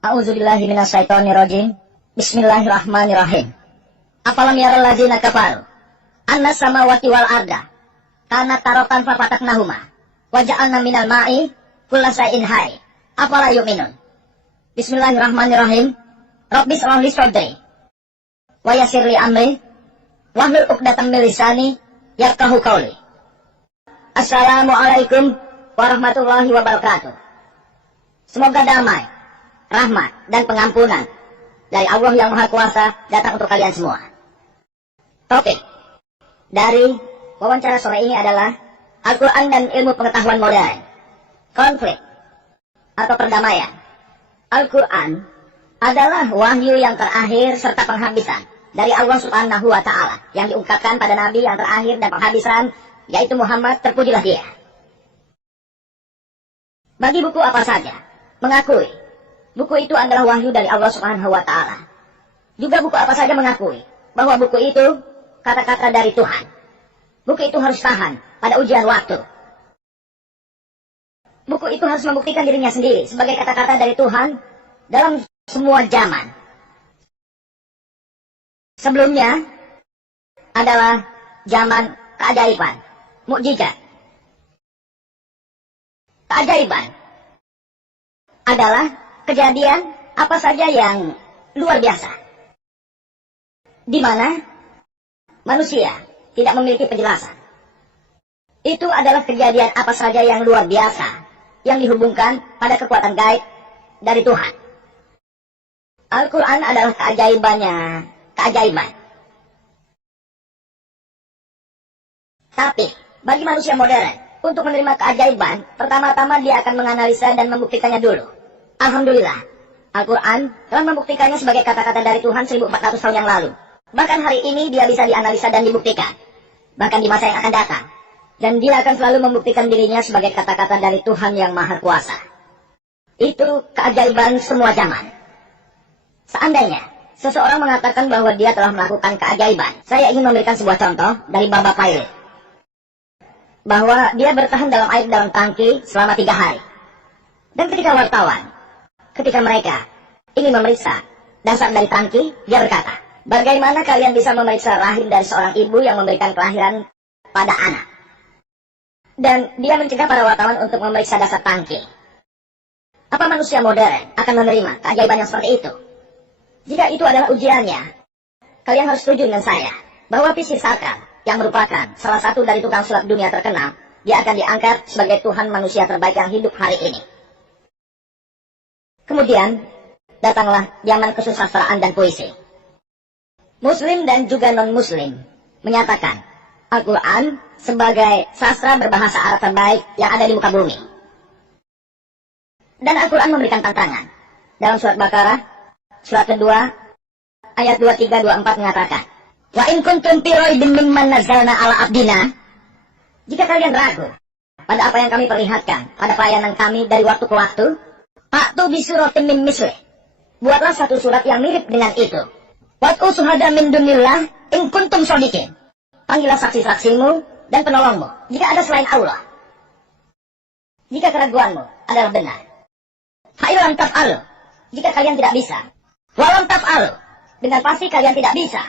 A'udzubillahi minasyaitonirrajim. Bismillahirrahmanirrahim. Afalam yaral ladzina kafaru anna samawati wal arda kanat tarokan fafataknahuma wa ja'alna minal ma'i kullasyai'in hayy. Afala yu'minun. Bismillahirrahmanirrahim. Rabbi shrah li sadri wa yassir li amri wahlul 'uqdatam min lisani yafqahu qawli. Assalamualaikum warahmatullahi wabarakatuh. Semoga damai, rahmat, dan pengampunan dari Allah yang Maha Kuasa datang untuk kalian semua. Topik dari wawancara sore ini adalah Al-Quran dan ilmu pengetahuan modern, konflik atau perdamaian. Al-Quran adalah wahyu yang terakhir serta penghabisan dari Allah Subhanahu wa Ta'ala yang diungkapkan pada Nabi yang terakhir dan penghabisan, yaitu Muhammad, terpujilah dia. Bagi buku apa saja mengakui buku itu adalah wahyu dari Allah Subhanahu wa Ta'ala. Juga buku apa saja mengakui bahwa buku itu kata-kata dari Tuhan. Buku itu harus tahan pada ujian waktu. Buku itu harus membuktikan dirinya sendiri sebagai kata-kata dari Tuhan dalam semua zaman. Sebelumnya adalah zaman keajaiban, mukjizat. Keajaiban adalah kejadian apa saja yang luar biasa, di mana manusia tidak memiliki penjelasan. Itu adalah kejadian apa saja yang luar biasa yang dihubungkan pada kekuatan gaib dari Tuhan. Al-Quran adalah keajaiban. Tapi bagi manusia modern, untuk menerima keajaiban, pertama-tama dia akan menganalisa dan membuktikannya dulu. Alhamdulillah, Al-Quran telah membuktikannya sebagai kata-kata dari Tuhan 1400 tahun yang lalu. Bahkan hari ini dia bisa dianalisa dan dibuktikan. Bahkan di masa yang akan datang. Dan dia akan selalu membuktikan dirinya sebagai kata-kata dari Tuhan yang Maha Kuasa. Itu keajaiban semua zaman. Seandainya seseorang mengatakan bahwa dia telah melakukan keajaiban, saya ingin memberikan sebuah contoh dari Baba Pilot. Bahwa dia bertahan dalam air dalam tangki selama 3 hari. Dan ketika mereka ingin memeriksa dasar dari tangki, dia berkata, bagaimana kalian bisa memeriksa rahim dari seorang ibu yang memberikan kelahiran pada anak? Dan dia mencegah para wartawan untuk memeriksa dasar tangki. Apa manusia modern akan menerima keajaiban yang seperti itu? Jika itu adalah ujiannya, kalian harus setuju dengan saya bahwa P.C. Sarkar, yang merupakan salah satu dari tukang sulap dunia terkenal, dia akan diangkat sebagai Tuhan manusia terbaik yang hidup hari ini. Kemudian datanglah zaman kesusastraan dan puisi. Muslim dan juga non-Muslim menyatakan Al-Quran sebagai sastra berbahasa Arab terbaik yang ada di muka bumi. Dan Al-Quran memberikan tantangan. Dalam surat Baqarah, surat kedua, ayat 23-24 mengatakan, wa in kuntum fi raibin mimman nazzalna ala abdina, jika kalian ragu pada apa yang kami perlihatkan pada pelayanan kami dari waktu ke waktu, fa'tu bi suratin min mislih, buatlah satu surat yang mirip dengan itu. Wad'u syuhada min dunillah in kuntum shadiqin, panggillah saksi-saksimu dan penolongmu jika ada selain Allah, jika keraguanmu adalah benar. Fa'ilam taf'alu, jika kalian tidak bisa, walam taf'alu, dengan pasti kalian tidak bisa,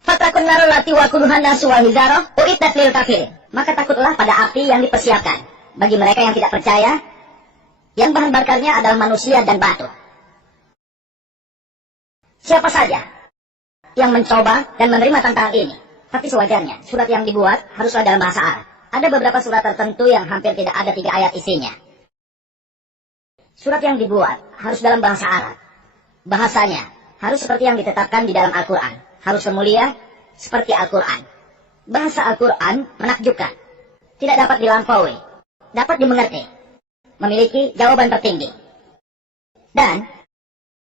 fatakun narulati wa kuduhan nasu wa hizaroh u'idat lil kafirin, maka takutlah pada api yang dipersiapkan bagi mereka yang tidak percaya, yang bahan bakarnya adalah manusia dan batu. Siapa saja yang mencoba dan menerima tantangan ini, tapi sewajarnya surat yang dibuat haruslah dalam bahasa Arab. Ada beberapa surat tertentu yang hampir tidak ada 3 ayat isinya. Surat yang dibuat harus dalam bahasa Arab. Bahasanya harus seperti yang ditetapkan di dalam Al-Quran, harus semulia seperti Al-Quran. Bahasa Al-Quran menakjubkan, tidak dapat dilampaui, dapat dimengerti, memiliki jawaban tertinggi, dan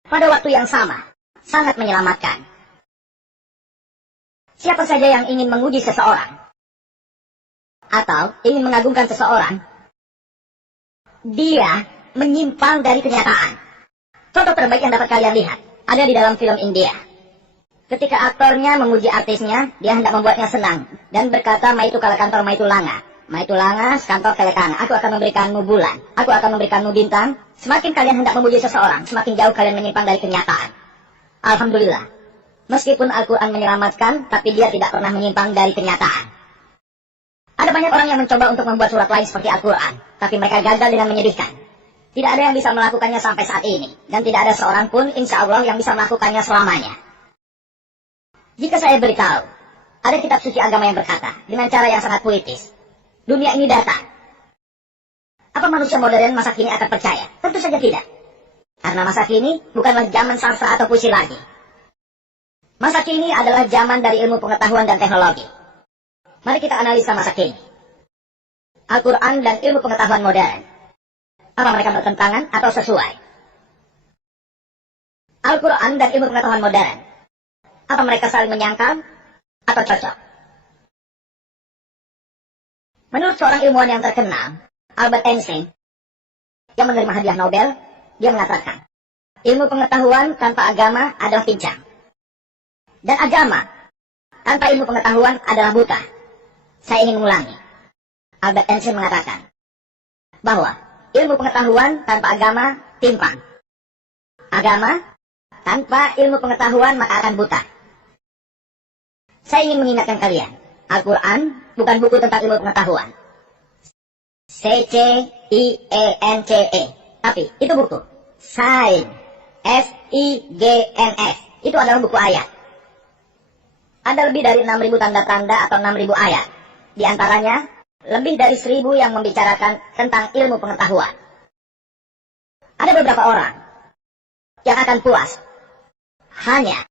pada waktu yang sama sangat menyelamatkan. Siapa saja yang ingin menguji seseorang atau ingin mengagungkan seseorang, dia menyimpang dari kenyataan. Contoh terbaik yang dapat kalian lihat ada di dalam film India. Ketika aktornya memuji artisnya, dia hendak membuatnya senang dan berkata, "Maitu kala kantor, maitu langa." Maitu langas, kantor kelekana, aku akan memberikanmu bulan, aku akan memberikanmu bintang. Semakin kalian hendak memuji seseorang, semakin jauh kalian menyimpang dari kenyataan. Alhamdulillah, meskipun Al-Quran menyelamatkan, tapi dia tidak pernah menyimpang dari kenyataan. Ada banyak orang yang mencoba untuk membuat surat lain seperti Al-Quran, tapi mereka gagal dengan menyedihkan. Tidak ada yang bisa melakukannya sampai saat ini, dan tidak ada seorang pun insya Allah yang bisa melakukannya selamanya. Jika saya beritahu, ada kitab suci agama yang berkata, dengan cara yang sangat puitis, dunia ini datang. Apa manusia modern masa kini akan percaya? Tentu saja tidak. Karena masa kini bukanlah zaman sastra atau puisi lagi. Masa kini adalah zaman dari ilmu pengetahuan dan teknologi. Mari kita analisa masa kini. Al-Quran dan ilmu pengetahuan modern. Apa mereka bertentangan atau sesuai? Al-Quran dan ilmu pengetahuan modern. Apa mereka saling menyangkal atau cocok? Menurut seorang ilmuwan yang terkenal, Albert Einstein, yang menerima hadiah Nobel, dia mengatakan, ilmu pengetahuan tanpa agama adalah pincang. Dan agama tanpa ilmu pengetahuan adalah buta. Saya ingin mengulangi. Albert Einstein mengatakan bahwa ilmu pengetahuan tanpa agama timpang. Agama tanpa ilmu pengetahuan maka akan buta. Saya ingin mengingatkan kalian, Al-Quran bukan buku tentang ilmu pengetahuan. C-C-I-E-N-C-E. Tapi itu buku. Science. S-I-G-N-S. Itu adalah buku ayat. Ada lebih dari 6.000 tanda-tanda atau 6.000 ayat. Di antaranya, lebih dari 1.000 yang membicarakan tentang ilmu pengetahuan. Ada beberapa orang yang akan puas hanya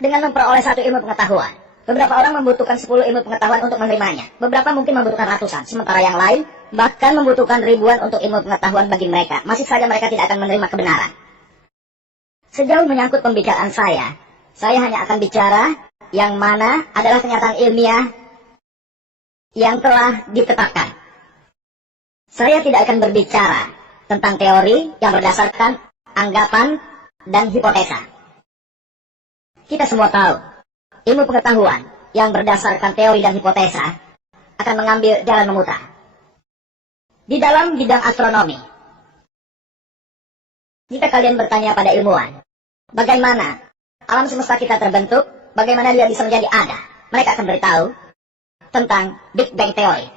dengan memperoleh satu ilmu pengetahuan. Beberapa orang membutuhkan 10 ilmu pengetahuan untuk menerimanya. Beberapa mungkin membutuhkan ratusan. Sementara yang lain bahkan membutuhkan ribuan untuk ilmu pengetahuan bagi mereka. Masih saja mereka tidak akan menerima kebenaran. Sejauh menyangkut pembicaraan saya hanya akan bicara yang mana adalah kenyataan ilmiah yang telah ditetapkan. Saya tidak akan berbicara tentang teori yang berdasarkan anggapan dan hipotesa. Kita semua tahu, ilmu pengetahuan yang berdasarkan teori dan hipotesa akan mengambil jalan memutar. Di dalam bidang astronomi, jika kalian bertanya pada ilmuwan, bagaimana alam semesta kita terbentuk, bagaimana dia bisa menjadi ada, mereka akan beritahu tentang Big Bang Theory,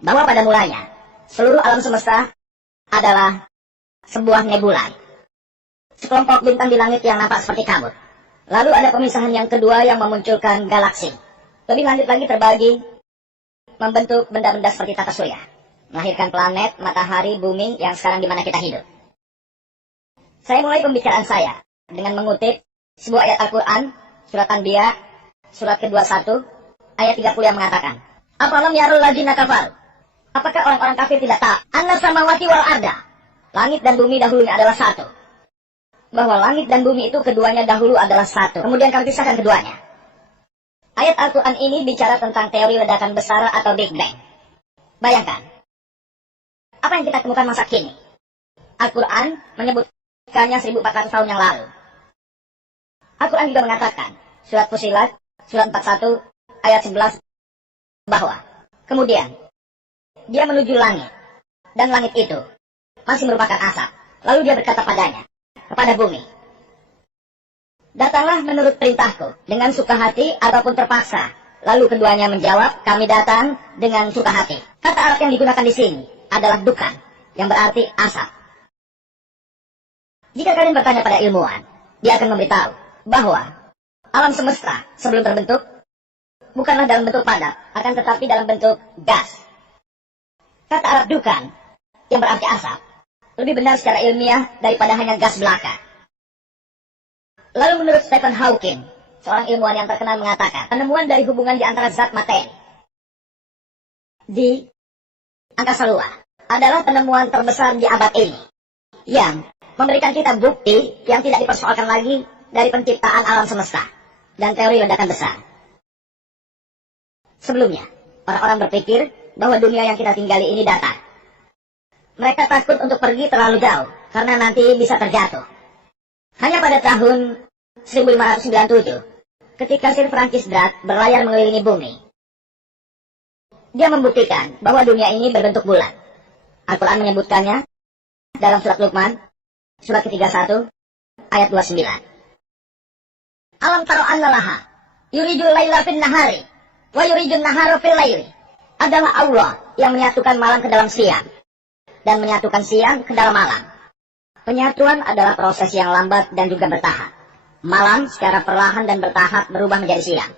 bahwa pada mulanya, seluruh alam semesta adalah sebuah nebula, sekelompok bintang di langit yang nampak seperti kabut. Lalu ada pemisahan yang kedua yang memunculkan galaksi. Lebih lanjut lagi terbagi membentuk benda-benda seperti tata surya, melahirkan planet, matahari, bumi yang sekarang di mana kita hidup. Saya mulai pembicaraan saya dengan mengutip sebuah ayat Al-Quran, surat Anbiya, surat ke-21, ayat 30 yang mengatakan, "Afalam yarul ladzina kafaru?" Apakah orang-orang kafir tidak tahu? Anna samawati wal arda. Langit dan bumi dahulunya adalah satu. Bahwa langit dan bumi itu keduanya dahulu adalah satu. Kemudian kami pisahkan keduanya. Ayat Al-Quran ini bicara tentang teori ledakan besar atau Big Bang. Bayangkan, apa yang kita temukan masa kini? Al-Quran menyebutkannya 1400 tahun yang lalu. Al-Quran juga mengatakan, surat Fusilat, surat 41, ayat 11, bahwa kemudian dia menuju langit, dan langit itu masih merupakan asap. Lalu dia berkata padanya, kepada bumi, "Datanglah menurut perintahku dengan suka hati ataupun terpaksa." Lalu keduanya menjawab, "Kami datang dengan suka hati." Kata Arab yang digunakan di sini adalah dukan, yang berarti asap. Jika kalian bertanya pada ilmuwan, dia akan memberitahu bahwa alam semesta sebelum terbentuk bukanlah dalam bentuk padat, akan tetapi dalam bentuk gas. Kata Arab dukan, yang berarti asap, lebih benar secara ilmiah daripada hanya gas belaka. Lalu menurut Stephen Hawking, seorang ilmuwan yang terkenal mengatakan, penemuan dari hubungan di antara zat materi di angkasa luar adalah penemuan terbesar di abad ini, yang memberikan kita bukti yang tidak dipersoalkan lagi dari penciptaan alam semesta dan teori ledakan besar. Sebelumnya, orang-orang berpikir bahwa dunia yang kita tinggali ini datar. Mereka takut untuk pergi terlalu jauh, karena nanti bisa terjatuh. Hanya pada tahun 1597, ketika Sir Francis Drake berlayar mengelilingi bumi, Dia membuktikan bahwa dunia ini berbentuk bulan. Al-Quran menyebutkannya dalam surat Luqman, surat ke-31, ayat 29. Alam taro annalaha, yuridul laila fin nahari, wa yuridun nahara fil laili. Adalah Allah yang menyatukan malam ke dalam siang, dan menyatukan siang ke dalam malam. Penyatuan adalah proses yang lambat dan juga bertahap. Malam secara perlahan dan bertahap berubah menjadi siang.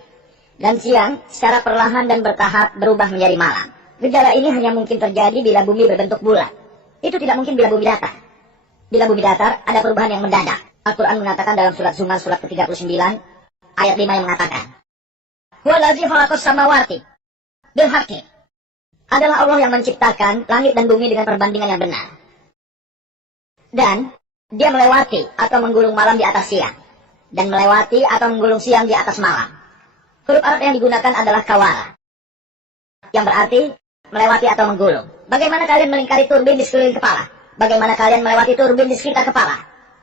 Dan siang secara perlahan dan bertahap berubah menjadi malam. Gejala ini hanya mungkin terjadi bila bumi berbentuk bulat. Itu tidak mungkin bila bumi datar. Bila bumi datar, ada perubahan yang mendadak. Al-Quran mengatakan dalam surat Zumar surat ke-39, ayat 5 yang mengatakan, Huwallazi khalaqas samawati bil haqqi. Adalah Allah yang menciptakan langit dan bumi dengan perbandingan yang benar. Dan dia melewati atau menggulung malam di atas siang. Dan melewati atau menggulung siang di atas malam. Huruf Arab yang digunakan adalah kawala, yang berarti melewati atau menggulung. Bagaimana kalian melingkari turbin di sekeliling kepala? Bagaimana kalian melewati turbin di sekitar kepala?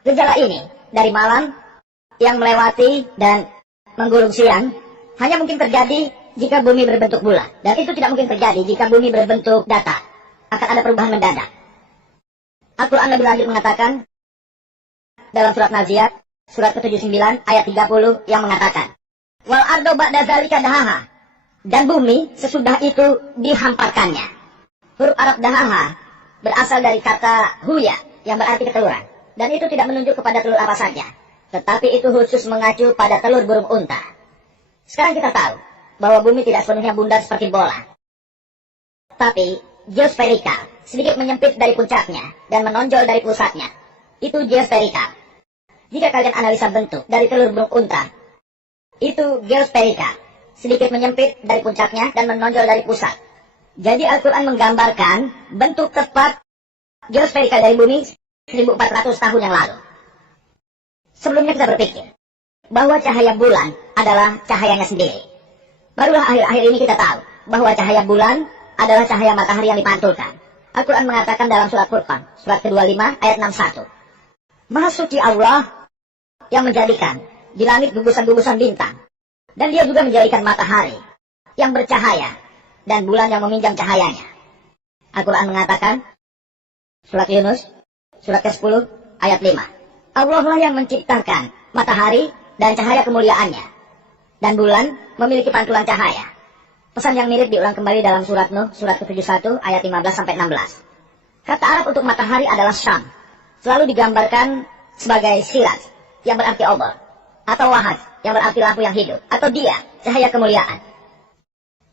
Gejala ini dari malam yang melewati dan menggulung siang hanya mungkin terjadi jika bumi berbentuk bulat. Dan itu tidak mungkin terjadi jika bumi berbentuk datar. Akan ada perubahan mendadak. Al-Quran lebih lanjut mengatakan dalam surat Naziat, surat ke-79 ayat 30 yang mengatakan, Wal ardo ba'da dzalika dahaha. Dan bumi sesudah itu dihamparkannya. Huruf Arab dahaha berasal dari kata huya yang berarti keteluran. Dan itu tidak menunjuk kepada telur apa saja. Tetapi itu khusus mengacu pada telur burung unta. Sekarang kita tahu bahwa bumi tidak sepenuhnya bundar seperti bola. Tapi geosferikal, sedikit menyempit dari puncaknya dan menonjol dari pusatnya. Itu geosferikal. Jika kalian analisa bentuk dari telur burung unta, itu geosferikal, sedikit menyempit dari puncaknya dan menonjol dari pusat. Jadi Al-Quran menggambarkan bentuk tepat geosferikal dari bumi 1400 tahun yang lalu. Sebelumnya kita berpikir bahwa cahaya bulan adalah cahayanya sendiri. Barulah akhir-akhir ini kita tahu bahwa cahaya bulan adalah cahaya matahari yang dipantulkan. Al-Quran mengatakan dalam surat Furqan, surat ke-25 ayat 61. Maha suci Allah yang menjadikan di langit gugusan-gugusan bintang. Dan dia juga menjadikan matahari yang bercahaya dan bulan yang meminjam cahayanya. Al-Quran mengatakan, surat Yunus, surat ke-10, ayat 5. Allah lah yang menciptakan matahari dan cahaya kemuliaannya. Dan bulan memiliki pantulan cahaya. Pesan yang mirip diulang kembali dalam surat Nuh, surat ke-71, ayat 15-16. Kata Arab untuk matahari adalah Syam. Selalu digambarkan sebagai sirat, yang berarti obor. Atau wahad, yang berarti lampu yang hidup. Atau dia, cahaya kemuliaan.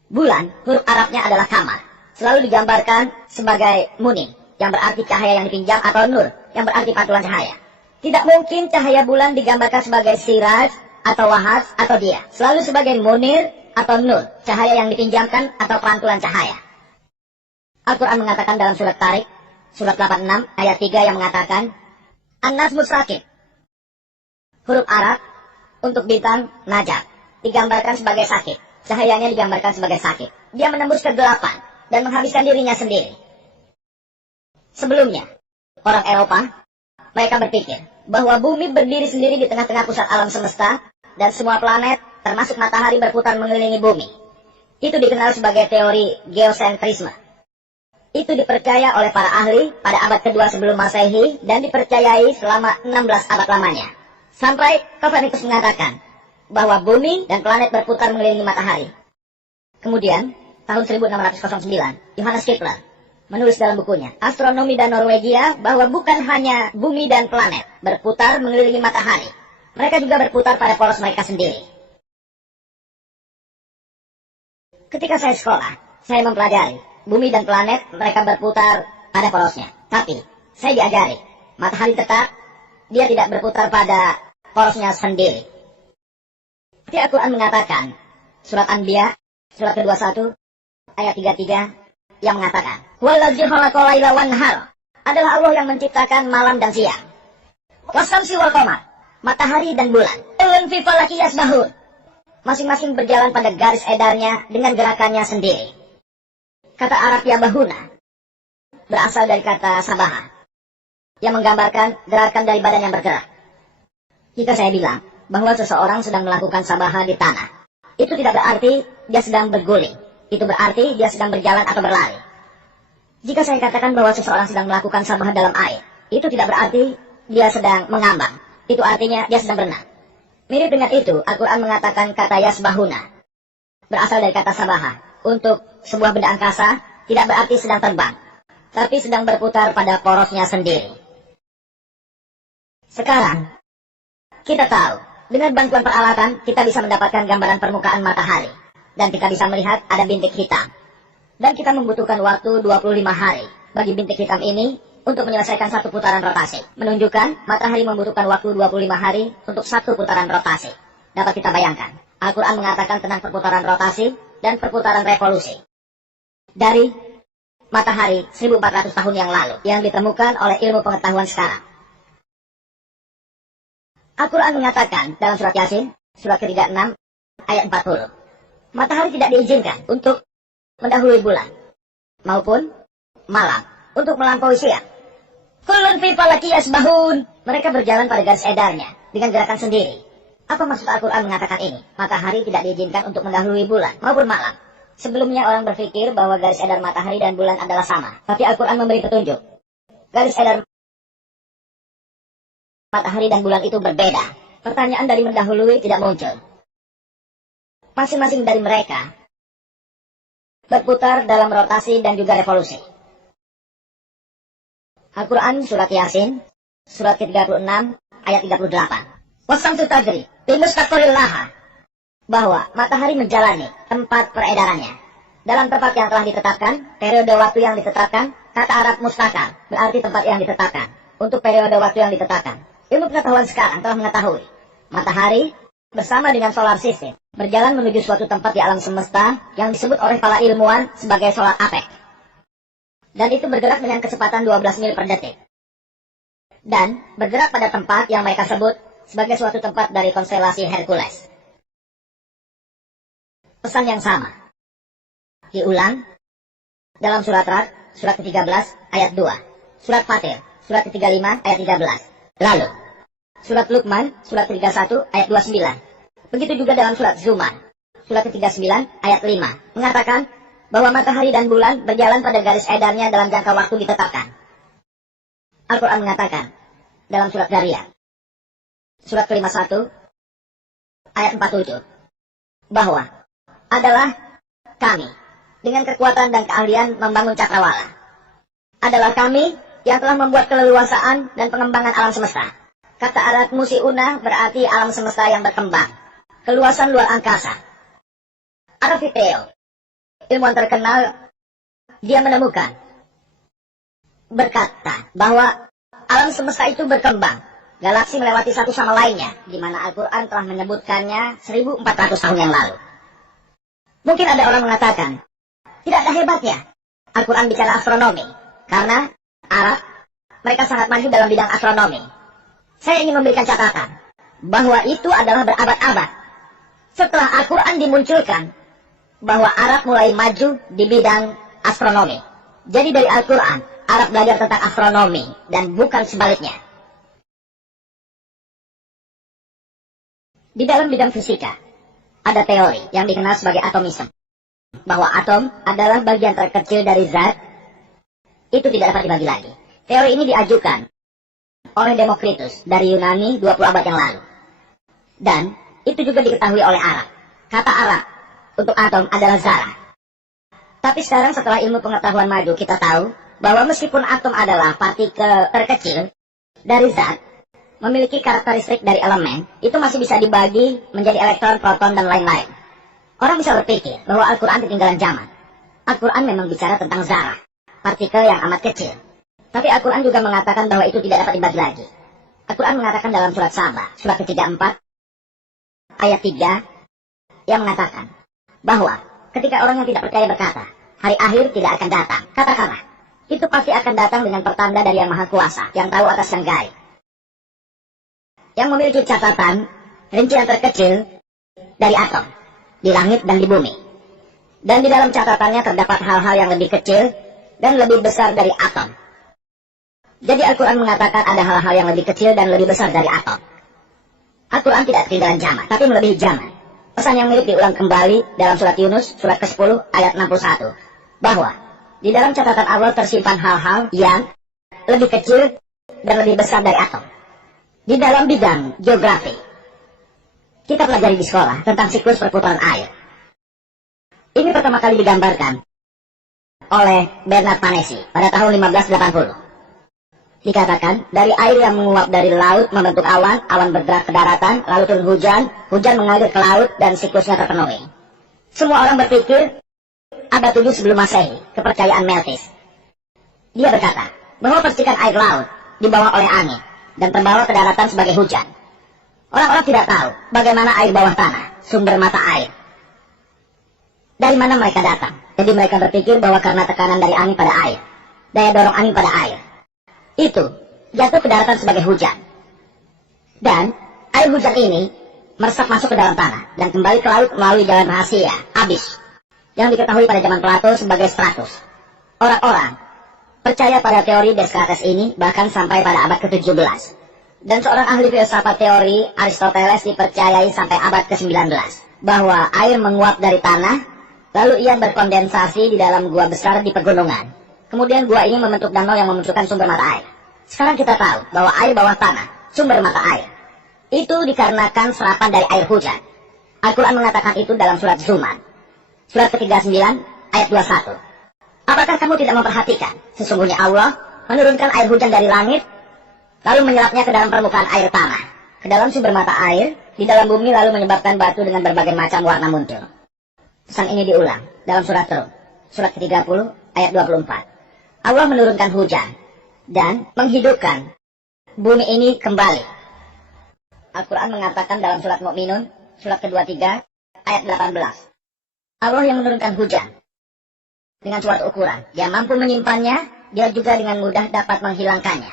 Bulan, huruf Arabnya adalah kamar. Selalu digambarkan sebagai munin, yang berarti cahaya yang dipinjam, atau nur, yang berarti pantulan cahaya. Tidak mungkin cahaya bulan digambarkan sebagai siraj, atau wahad, atau dia. Selalu sebagai munir, atau nur, cahaya yang dipinjamkan, atau pantulan cahaya. Al-Quran mengatakan dalam surat Tarik, surat 86, ayat 3 yang mengatakan, An-Najmus Rakib. Huruf Arab untuk bintang najab digambarkan sebagai sakit. Cahayanya digambarkan sebagai sakit. Dia menembus kegelapan dan menghabiskan dirinya sendiri. Sebelumnya, orang Eropa, mereka berpikir bahwa bumi berdiri sendiri di tengah-tengah pusat alam semesta dan semua planet, termasuk matahari, berputar mengelilingi bumi. Itu dikenal sebagai teori geosentrisme. Itu dipercaya oleh para ahli pada abad kedua sebelum Masehi dan dipercayai selama 16 abad lamanya. Sampai Copernicus mengatakan bahwa bumi dan planet berputar mengelilingi matahari. Kemudian, tahun 1609, Johannes Kepler menulis dalam bukunya Astronomi dan Norwegia bahwa bukan hanya bumi dan planet berputar mengelilingi matahari. Mereka juga berputar pada poros mereka sendiri. Ketika saya sekolah, saya mempelajari bumi dan planet mereka berputar pada porosnya. Tapi, saya diajari, matahari tetap, dia tidak berputar pada porosnya sendiri. Seperti Al-Quran mengatakan, surat Anbiya, surat ke-21, ayat 33, yang mengatakan, Wallazi khalaqal laila wan nahar, adalah Allah yang menciptakan malam dan siang. Wasyamsi wal qamar, matahari dan bulan. Fi falaki yasbahun, masing-masing berjalan pada garis edarnya dengan gerakannya sendiri. Kata Arab yabahuna berasal dari kata sabaha, yang menggambarkan gerakan dari badan yang bergerak. Jika saya bilang bahwa seseorang sedang melakukan sabaha di tanah, itu tidak berarti dia sedang berguling. itu berarti dia sedang berjalan atau berlari. Jika saya katakan bahwa seseorang sedang melakukan sabah dalam air, itu tidak berarti dia sedang mengambang. Itu artinya dia sedang berenang. Mirip dengan itu, Al-Quran mengatakan kata yasbahuna berasal dari kata sabaha. Untuk sebuah benda angkasa tidak berarti sedang terbang, tapi sedang berputar pada porosnya sendiri. Sekarang, kita tahu, dengan bantuan peralatan, kita bisa mendapatkan gambaran permukaan matahari. Dan kita bisa melihat ada bintik hitam. Dan kita membutuhkan waktu 25 hari bagi bintik hitam ini untuk menyelesaikan satu putaran rotasi. Menunjukkan matahari membutuhkan waktu 25 hari untuk satu putaran rotasi. Dapat kita bayangkan, Al-Quran mengatakan tentang perputaran rotasi dan perputaran revolusi. Dari matahari 1400 tahun yang lalu yang ditemukan oleh ilmu pengetahuan sekarang. Al-Quran mengatakan dalam surat Yasin, surat ke-36, ayat 40. Matahari tidak diizinkan untuk mendahului bulan, maupun malam untuk melampaui siang. Kullun fi falaki yasbahun. Mereka berjalan pada garis edarnya dengan gerakan sendiri. Apa maksud Al-Quran mengatakan ini? Matahari tidak diizinkan untuk mendahului bulan maupun malam. Sebelumnya orang berpikir bahwa garis edar matahari dan bulan adalah sama. Tapi Al-Quran memberi petunjuk. Garis edar matahari dan bulan itu berbeda. Pertanyaan dari mendahului tidak muncul. Masing-masing dari mereka berputar dalam rotasi dan juga revolusi. Al-Quran surat Yasin, surat ke-36, ayat 38. Wasamtu tajri, bimustaqarril laha. Bahwa matahari menjalani tempat peredarannya. Dalam tempat yang telah ditetapkan, periode waktu yang ditetapkan, kata Arab mustaqar, berarti tempat yang ditetapkan. Untuk periode waktu yang ditetapkan. Ilmu pengetahuan sekarang telah mengetahui. Matahari bersama dengan solar system berjalan menuju suatu tempat di alam semesta yang disebut oleh para ilmuwan sebagai solar apex. Dan itu bergerak dengan kecepatan 12 mil per detik. Dan bergerak pada tempat yang mereka sebut sebagai suatu tempat dari konstelasi Hercules. Pesan yang sama diulang dalam surat Ra'd, surat ke-13 ayat 2, surat Fatir, surat ke-35 ayat 13. Lalu surat Luqman, surat ke-31 ayat 29. Begitu juga dalam surat Zumar, surat ke-39 ayat 5, mengatakan bahwa matahari dan bulan berjalan pada garis edarnya dalam jangka waktu ditetapkan. Al-Quran mengatakan dalam surat Dariyat, surat ke-51 ayat 47, bahwa adalah kami dengan kekuatan dan keahlian membangun cakrawala. Adalah kami yang telah membuat keleluasaan dan pengembangan alam semesta. Kata Arab musiuna berarti alam semesta yang berkembang. Keluasan luar angkasa. Arafiteo, ilmuwan terkenal, dia menemukan, berkata bahwa alam semesta itu berkembang. Galaksi melewati satu sama lainnya, di mana Al-Quran telah menyebutkannya 1400 tahun yang lalu. Mungkin ada orang mengatakan, tidak ada hebatnya Al-Quran bicara astronomi, karena Arab, mereka sangat maju dalam bidang astronomi. Saya ingin memberikan catatan, bahwa itu adalah berabad-abad. Setelah Al-Quran dimunculkan, bahwa Arab mulai maju di bidang astronomi. Jadi dari Al-Quran, Arab belajar tentang astronomi, dan bukan sebaliknya. Di dalam bidang fisika, ada teori yang dikenal sebagai atomisme. Bahwa atom adalah bagian terkecil dari zat, itu tidak dapat dibagi lagi. Teori ini diajukan oleh Demokritus dari Yunani 20 abad yang lalu. Dan itu juga diketahui oleh Arab. Kata Arab untuk atom adalah zarah. Tapi sekarang setelah ilmu pengetahuan maju, kita tahu bahwa meskipun atom adalah partikel terkecil dari zat, memiliki karakteristik dari elemen, itu masih bisa dibagi menjadi elektron, proton, dan lain-lain. Orang bisa berpikir bahwa Al-Quran ketinggalan zaman. Al-Quran memang bicara tentang zarah, partikel yang amat kecil. Tapi Al-Quran juga mengatakan bahwa itu tidak dapat dibagi lagi. Al-Quran mengatakan dalam surat Saba, surat ke-34, ayat 3, yang mengatakan bahwa ketika orang yang tidak percaya berkata, hari akhir tidak akan datang, katakanlah, itu pasti akan datang dengan pertanda dari Yang Maha Kuasa, yang tahu atas yang gaib, yang memiliki catatan rincian terkecil dari atom, di langit dan di bumi. Dan di dalam catatannya terdapat hal-hal yang lebih kecil dan lebih besar dari atom. Jadi Al-Quran mengatakan ada hal-hal yang lebih kecil dan lebih besar dari atom. Al-Quran tidak ketinggalan zaman, tapi melebihi zaman. Pesan yang mirip diulang kembali dalam surat Yunus, surat ke-10 ayat 61, bahwa di dalam catatan Allah tersimpan hal-hal yang lebih kecil dan lebih besar dari atom. Di dalam bidang geografi, kita pelajari di sekolah tentang siklus perputaran air. Ini pertama kali digambarkan oleh Bernard Panesi pada tahun 1580. Dikatakan, dari air yang menguap dari laut membentuk awan, awan bergerak ke daratan, lalu turun hujan, hujan mengalir ke laut, dan siklusnya terpenuhi. Semua orang berpikir, abad 7 sebelum Masehi, kepercayaan Meltis. Dia berkata, bahwa percikan air laut dibawa oleh angin, dan terbawa ke daratan sebagai hujan. Orang-orang tidak tahu bagaimana air bawah tanah, sumber mata air. Dari mana mereka datang? Jadi mereka berpikir bahwa karena tekanan dari angin pada air, daya dorong angin pada air, itu jatuh ke daratan sebagai hujan. Dan air hujan ini meresap masuk ke dalam tanah dan kembali ke laut melalui jalan rahasia, abyss, yang diketahui pada zaman Plato sebagai stratus. Orang-orang percaya pada teori Descartes ini bahkan sampai pada abad ke-17. Dan seorang ahli filsafat teori, Aristoteles, dipercayai sampai abad ke-19 bahwa air menguap dari tanah, lalu ia berkondensasi di dalam gua besar di pegunungan. Kemudian gua ini membentuk danau yang memunculkan sumber mata air. Sekarang kita tahu bahwa air bawah tanah, sumber mata air, itu dikarenakan serapan dari air hujan. Al-Quran mengatakan itu dalam surat Zumar, surat ke-39 ayat 21. Apakah kamu tidak memperhatikan? Sesungguhnya Allah menurunkan air hujan dari langit, lalu menyerapnya ke dalam permukaan air tanah, ke dalam sumber mata air, di dalam bumi, lalu menyebabkan batu dengan berbagai macam warna muncul. Pesan ini diulang dalam surat Rum, surat ke-30 ayat 24. Allah menurunkan hujan dan menghidupkan bumi ini kembali. Al-Quran mengatakan dalam surat Mu'minun, surat ke-23 ayat 18. Allah yang menurunkan hujan dengan suatu ukuran, dia mampu menyimpannya, dia juga dengan mudah dapat menghilangkannya.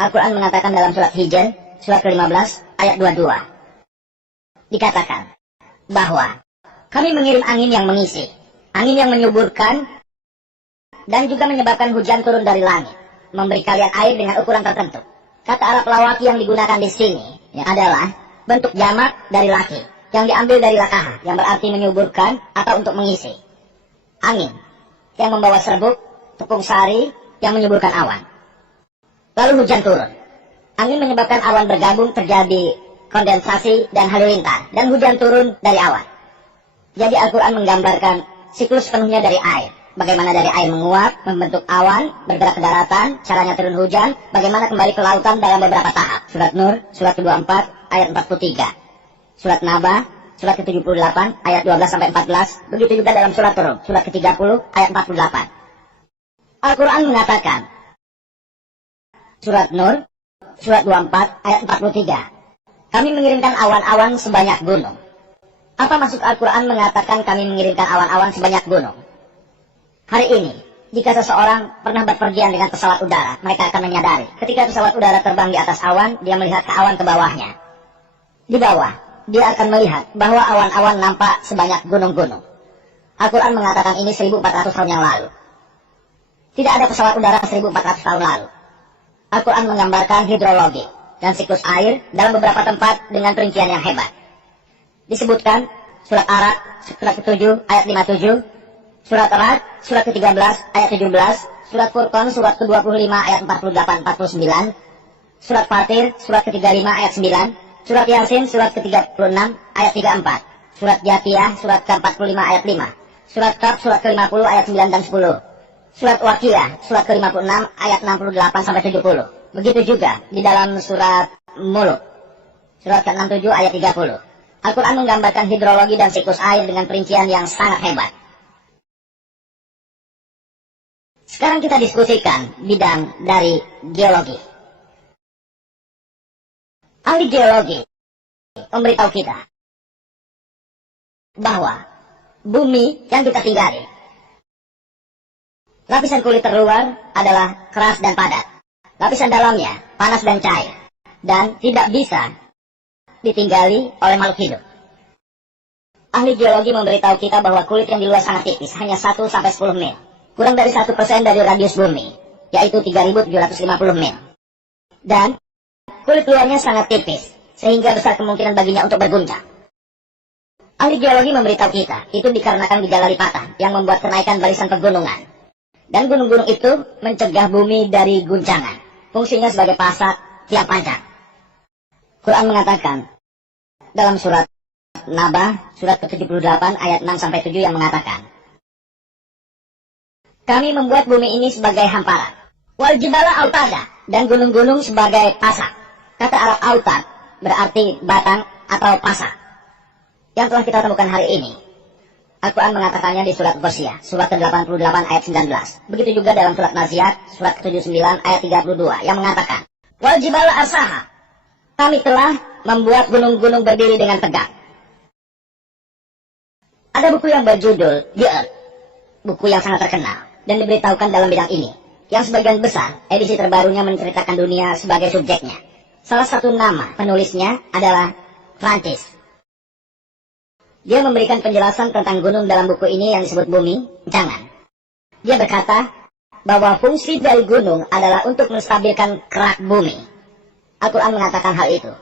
Al-Quran mengatakan dalam surat Hijr, surat ke-15 ayat 22. Dikatakan bahwa kami mengirim angin yang mengisi, angin yang menyuburkan, dan juga menyebabkan hujan turun dari langit, memberi kalian air dengan ukuran tertentu. Kata Arab lawaki yang digunakan di sini adalah bentuk jamak dari laki, yang diambil dari lakaha, yang berarti menyuburkan atau untuk mengisi. Angin yang membawa serbuk, tepung sari yang menyuburkan awan. Lalu hujan turun. Angin menyebabkan awan bergabung, terjadi kondensasi dan halilintar, dan hujan turun dari awan. Jadi Al-Quran menggambarkan siklus penuhnya dari air. Bagaimana dari air menguap, membentuk awan, bergerak ke daratan, caranya turun hujan, bagaimana kembali ke lautan dalam beberapa tahap. Surat Nur, surat ke-24, ayat 43. Surat Naba, surat ke-78, ayat 12-14. Begitu juga dalam surat Rum, surat ke-30, ayat 48. Al-Quran mengatakan, surat Nur, surat 24, ayat 43. Kami mengirimkan awan-awan sebanyak gunung. Apa maksud Al-Quran mengatakan kami mengirimkan awan-awan sebanyak gunung? Hari ini, jika seseorang pernah berpergian dengan pesawat udara, mereka akan menyadari ketika pesawat udara terbang di atas awan, dia melihat ke awan ke bawahnya. Di bawah, dia akan melihat bahwa awan-awan nampak sebanyak gunung-gunung. Al-Quran mengatakan ini 1400 tahun yang lalu. Tidak ada pesawat udara 1400 tahun lalu. Al-Quran menggambarkan hidrologi dan siklus air dalam beberapa tempat dengan perincian yang hebat. Disebutkan surat Arad, surat ke-7 ayat 57, surat Ra'd, surat ke-13 ayat 17, surat Furqan, surat ke-25 ayat 48-49, surat Fatir, surat ke-35 ayat 9, surat Yasin, surat ke-36 ayat 34, surat Jatiyah, surat ke-45 ayat 5, surat Kaf, surat ke-50 ayat 9 dan 10, surat Waqiah, surat ke-56 ayat 68-70. Begitu juga di dalam surat Mulk, surat ke-67 ayat 30. Al-Quran menggambarkan hidrologi dan siklus air dengan perincian yang sangat hebat. Sekarang kita diskusikan bidang dari geologi. Ahli geologi memberitahu kita bahwa bumi yang kita tinggali, lapisan kulit terluar adalah keras dan padat. Lapisan dalamnya panas dan cair, dan tidak bisa ditinggali oleh makhluk hidup. Ahli geologi memberitahu kita bahwa kulit yang di luar sangat tipis, hanya 1-10 mil. Kurang dari 1% dari radius bumi, yaitu 3.750 mil. Dan kulit luarnya sangat tipis, sehingga besar kemungkinan baginya untuk berguncang. Ahli geologi memberitahu kita, itu dikarenakan gejala lipatan yang membuat kenaikan barisan pegunungan. Dan gunung-gunung itu mencegah bumi dari guncangan. Fungsinya sebagai pasar tiang panjang. Quran mengatakan dalam surat Naba, surat ke-78 ayat 6-7 yang mengatakan, kami membuat bumi ini sebagai hamparan. Wal jibala autada, dan gunung-gunung sebagai pasak. Kata Arab autad berarti batang atau pasak, yang telah kita temukan hari ini. Al-Quran mengatakannya di surat Ghoshiyah, surat ke-88 ayat 19. Begitu juga dalam surat Naziat, surat ke-79 ayat 32, yang mengatakan, wal jibala arsaha, kami telah membuat gunung-gunung berdiri dengan tegak. Ada buku yang berjudul The Earth, buku yang sangat terkenal, dan diberitahukan dalam bidang ini, yang sebagian besar edisi terbarunya menceritakan dunia sebagai subjeknya. Salah satu nama penulisnya adalah Francis. Dia memberikan penjelasan tentang gunung dalam buku ini yang disebut bumi, jangan. Dia berkata bahwa fungsi dari gunung adalah untuk menstabilkan kerak bumi. Al-Quran mengatakan hal itu.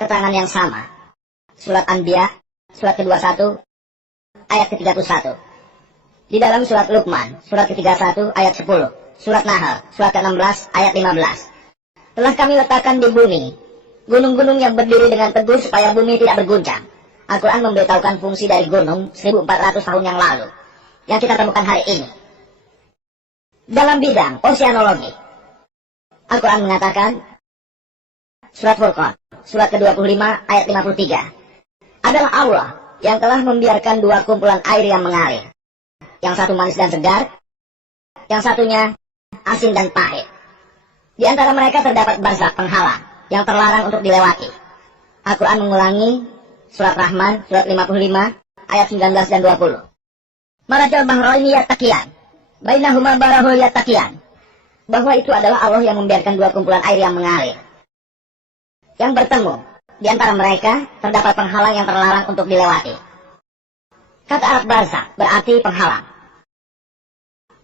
Keterangan yang sama. Surat Anbiya, surat ke-21, ayat ke-31. Di dalam surat Luqman, surat ke-31, ayat 10. Surat Nahl, surat ke-16, ayat 15. Telah kami letakkan di bumi gunung-gunung yang berdiri dengan teguh supaya bumi tidak berguncang. Al-Quran memberitahukan fungsi dari gunung 1400 tahun yang lalu, yang kita temukan hari ini. Dalam bidang oceanologi, Al-Quran mengatakan, surat Furqan, surat ke-25 ayat 53, adalah Allah yang telah membiarkan dua kumpulan air yang mengalir. Yang satu manis dan segar, yang satunya asin dan pahit. Di antara mereka terdapat barzakh penghalang yang terlarang untuk dilewati. Al-Quran mengulangi surat Rahman, surat 55, ayat 19 dan 20. Marajal bahraini yattaqiyan, bainahuma barahul yattaqiyan. Bahwa itu adalah Allah yang membiarkan dua kumpulan air yang mengalir, yang bertemu. Di antara mereka terdapat penghalang yang terlarang untuk dilewati. Kata Arab barzakh berarti penghalang.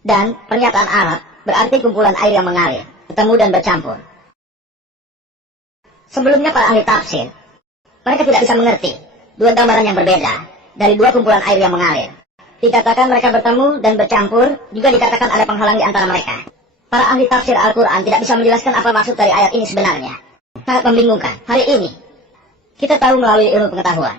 Dan pernyataan Arab berarti kumpulan air yang mengalir, bertemu dan bercampur. Sebelumnya para ahli tafsir, mereka tidak bisa mengerti dua gambaran yang berbeda dari dua kumpulan air yang mengalir. Dikatakan mereka bertemu dan bercampur, juga dikatakan ada penghalang di antara mereka. Para ahli tafsir Al-Quran tidak bisa menjelaskan apa maksud dari ayat ini sebenarnya. Sangat membingungkan. Hari ini, kita tahu melalui ilmu pengetahuan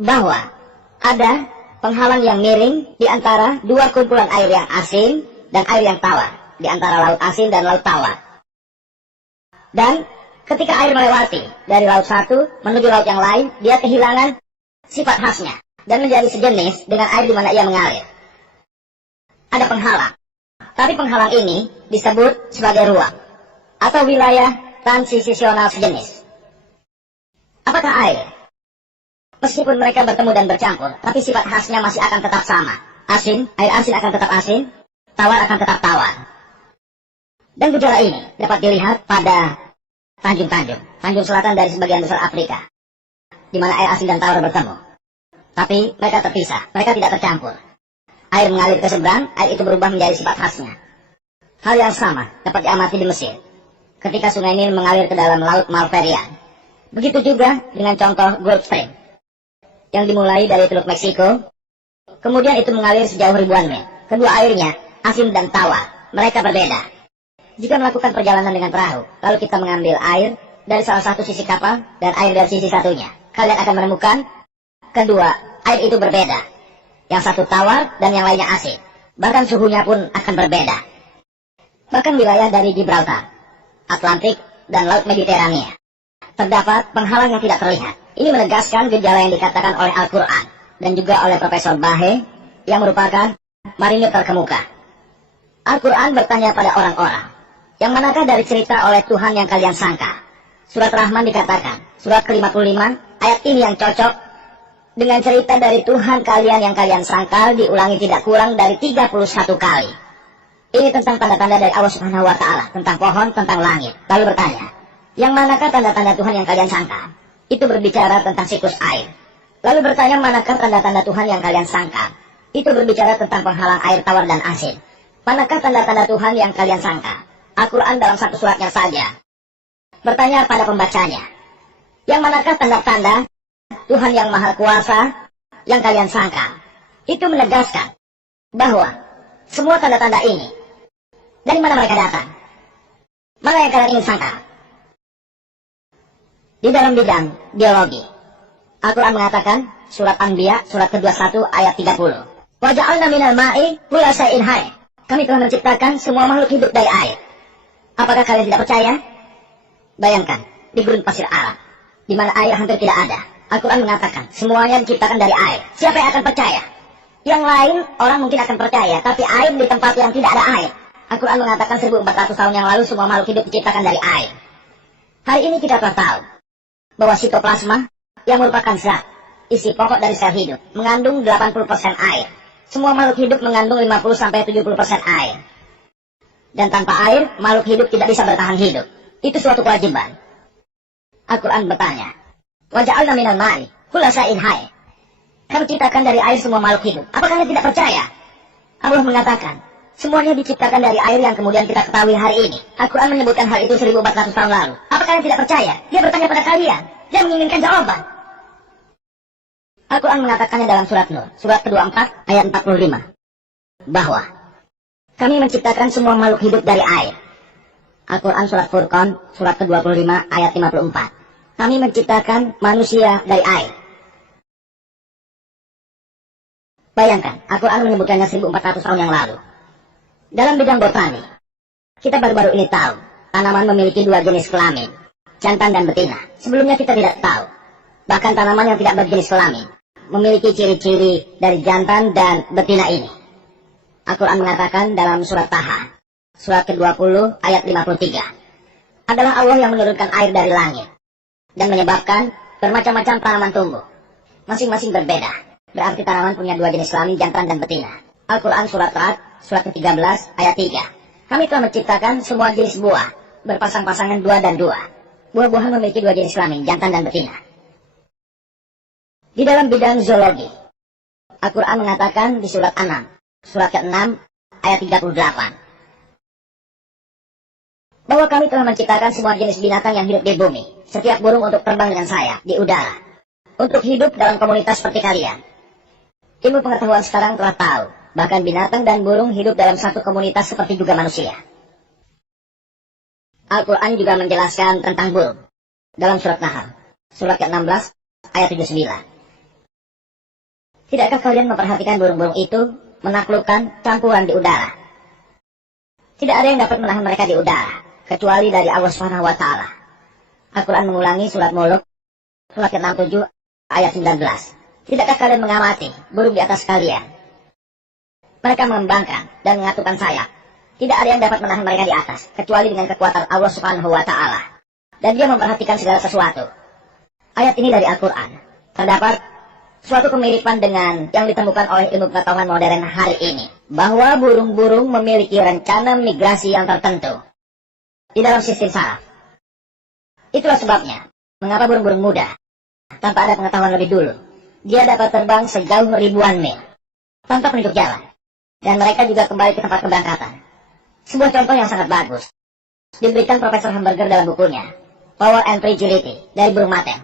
bahwa ada penghalang yang miring di antara dua kumpulan air yang asin dan air yang tawar, di antara laut asin dan laut tawar. Dan ketika air melewati dari laut satu menuju laut yang lain, dia kehilangan sifat khasnya dan menjadi sejenis dengan air di mana ia mengalir. Ada penghalang, tapi penghalang ini disebut sebagai ruang atau wilayah transisional sejenis. Apakah air? Meskipun mereka bertemu dan bercampur, tapi sifat khasnya masih akan tetap sama. Asin, air asin akan tetap asin, tawar akan tetap tawar. Dan gejala ini dapat dilihat pada tanjung selatan dari sebagian besar Afrika, di mana air asin dan tawar bertemu. Tapi mereka terpisah, mereka tidak tercampur. Air mengalir ke seberang, air itu berubah menjadi sifat khasnya. Hal yang sama dapat diamati di Mesir, ketika sungai Nil mengalir ke dalam laut Malverian. Begitu juga dengan contoh Gulf Stream, yang dimulai dari Teluk Meksiko, kemudian itu mengalir sejauh ribuan mil. Kedua airnya, asin dan tawar, mereka berbeda. Jika melakukan perjalanan dengan perahu, lalu kita mengambil air dari salah satu sisi kapal dan air dari sisi satunya, kalian akan menemukan kedua air itu berbeda. Yang satu tawar dan yang lainnya asin. Bahkan suhunya pun akan berbeda. Bahkan wilayah dari Gibraltar, Atlantik, dan Laut Mediterania, terdapat penghalang yang tidak terlihat. Ini menegaskan gejala yang dikatakan oleh Al-Quran dan juga oleh Profesor Bahe yang merupakan marinir terkemuka. Al-Quran bertanya pada orang-orang, yang manakah dari cerita oleh Tuhan yang kalian sangka? Surat Rahman dikatakan, surat ke-55, ayat ini yang cocok dengan cerita dari Tuhan kalian yang kalian sangkal diulangi tidak kurang dari 31 kali. Ini tentang tanda-tanda dari Allah Subhanahu wa Ta'ala, tentang pohon, tentang langit. Lalu bertanya, yang manakah tanda-tanda Tuhan yang kalian sangka? Itu berbicara tentang siklus air. Lalu bertanya, manakah tanda-tanda Tuhan yang kalian sangka? Itu berbicara tentang penghalang air tawar dan asin. Manakah tanda-tanda Tuhan yang kalian sangka? Al-Quran dalam satu suratnya saja bertanya pada pembacanya, yang manakah tanda-tanda Tuhan yang Maha Kuasa yang kalian sangka? Itu menegaskan bahwa semua tanda-tanda ini, dari mana mereka datang? Mana yang kalian ingin sangka? Di dalam bidang biologi, Al-Quran mengatakan, surat Anbiya, surat ke-21 ayat 30. Wa ja'alna minal ma'i kulla syai'in hayy. Kami telah menciptakan semua makhluk hidup dari air. Apakah kalian tidak percaya? Bayangkan, di gurun pasir Arab, di mana air hampir tidak ada. Al-Quran mengatakan, semuanya diciptakan dari air. Siapa yang akan percaya? Yang lain, orang mungkin akan percaya, tapi air di tempat yang tidak ada air. Al-Quran mengatakan 1400 tahun yang lalu semua makhluk hidup diciptakan dari air. Hari ini kita telah tahu bahwa sitoplasma yang merupakan zat isi pokok dari sel hidup mengandung 80% air. Semua makhluk hidup mengandung 50-70% air. Dan tanpa air, makhluk hidup tidak bisa bertahan hidup. Itu suatu kewajiban. Al-Quran bertanya, wa ja'alna minal ma'i kulla syai'in hayy. Kami ciptakan dari air semua makhluk hidup. Apakah kalian tidak percaya? Allah mengatakan, semuanya diciptakan dari air yang kemudian kita ketahui hari ini. Al-Quran menyebutkan hal itu 1400 tahun lalu. Apa kalian tidak percaya? Dia bertanya pada kalian. Dia menginginkan jawaban. Al-Quran mengatakannya dalam surat Nur, surat ke-24 ayat 45. Bahwa kami menciptakan semua makhluk hidup dari air. Al-Quran surat Furqan, surat ke-25 ayat 54. Kami menciptakan manusia dari air. Bayangkan, Al-Quran menyebutkannya 1400 tahun yang lalu. Dalam bidang botani, kita baru-baru ini tahu, tanaman memiliki dua jenis kelamin, jantan dan betina. Sebelumnya kita tidak tahu. Bahkan tanaman yang tidak berjenis kelamin memiliki ciri-ciri dari jantan dan betina ini. Al-Quran mengatakan dalam surat Taha, surat ke-20 ayat 53. Adalah Allah yang menurunkan air dari langit dan menyebabkan bermacam-macam tanaman tumbuh. Masing-masing berbeda. Berarti tanaman punya dua jenis kelamin, jantan dan betina. Al-Quran surat Ra'd, surat ke-13 ayat 3. Kami telah menciptakan semua jenis buah, berpasang-pasangan 2 dan 2. Buah-buahan memiliki dua jenis kelamin, jantan dan betina. Di dalam bidang zoologi, Al-Quran mengatakan di surat An-Naml, surat ke-6 ayat 38. Bahwa kami telah menciptakan semua jenis binatang yang hidup di bumi. Setiap burung untuk terbang dengan sayap di udara. Untuk hidup dalam komunitas seperti kalian. Ilmu pengetahuan sekarang telah tahu, bahkan binatang dan burung hidup dalam satu komunitas seperti juga manusia. Al-Quran juga menjelaskan tentang burung. Dalam surat Nahl, surat ke-16 ayat 79. Tidakkah kalian memperhatikan burung-burung itu menaklukkan campuran di udara? Tidak ada yang dapat menahan mereka di udara, kecuali dari Allah Subhanahu wa Ta'ala. Al-Quran mengulangi surat Mulk, surat ke-67 ayat 19. Tidakkah kalian mengamati burung di atas kalian? Mereka mengembangkan dan mengatupkan sayap. Tidak ada yang dapat menahan mereka di atas, kecuali dengan kekuatan Allah Subhanahu wa Ta'ala. Dan dia memperhatikan segala sesuatu. Ayat ini dari Al-Quran. Terdapat suatu kemiripan dengan yang ditemukan oleh ilmu pengetahuan modern hari ini. Bahwa burung-burung memiliki rencana migrasi yang tertentu di dalam sistem saraf. Itulah sebabnya, mengapa burung-burung muda, tanpa ada pengetahuan lebih dulu, dia dapat terbang sejauh ribuan mil, tanpa penunjuk jalan. Dan mereka juga kembali ke tempat keberangkatan. Sebuah contoh yang sangat bagus, diberikan Profesor Hamburger dalam bukunya, Power and Fragility, dari burung maten.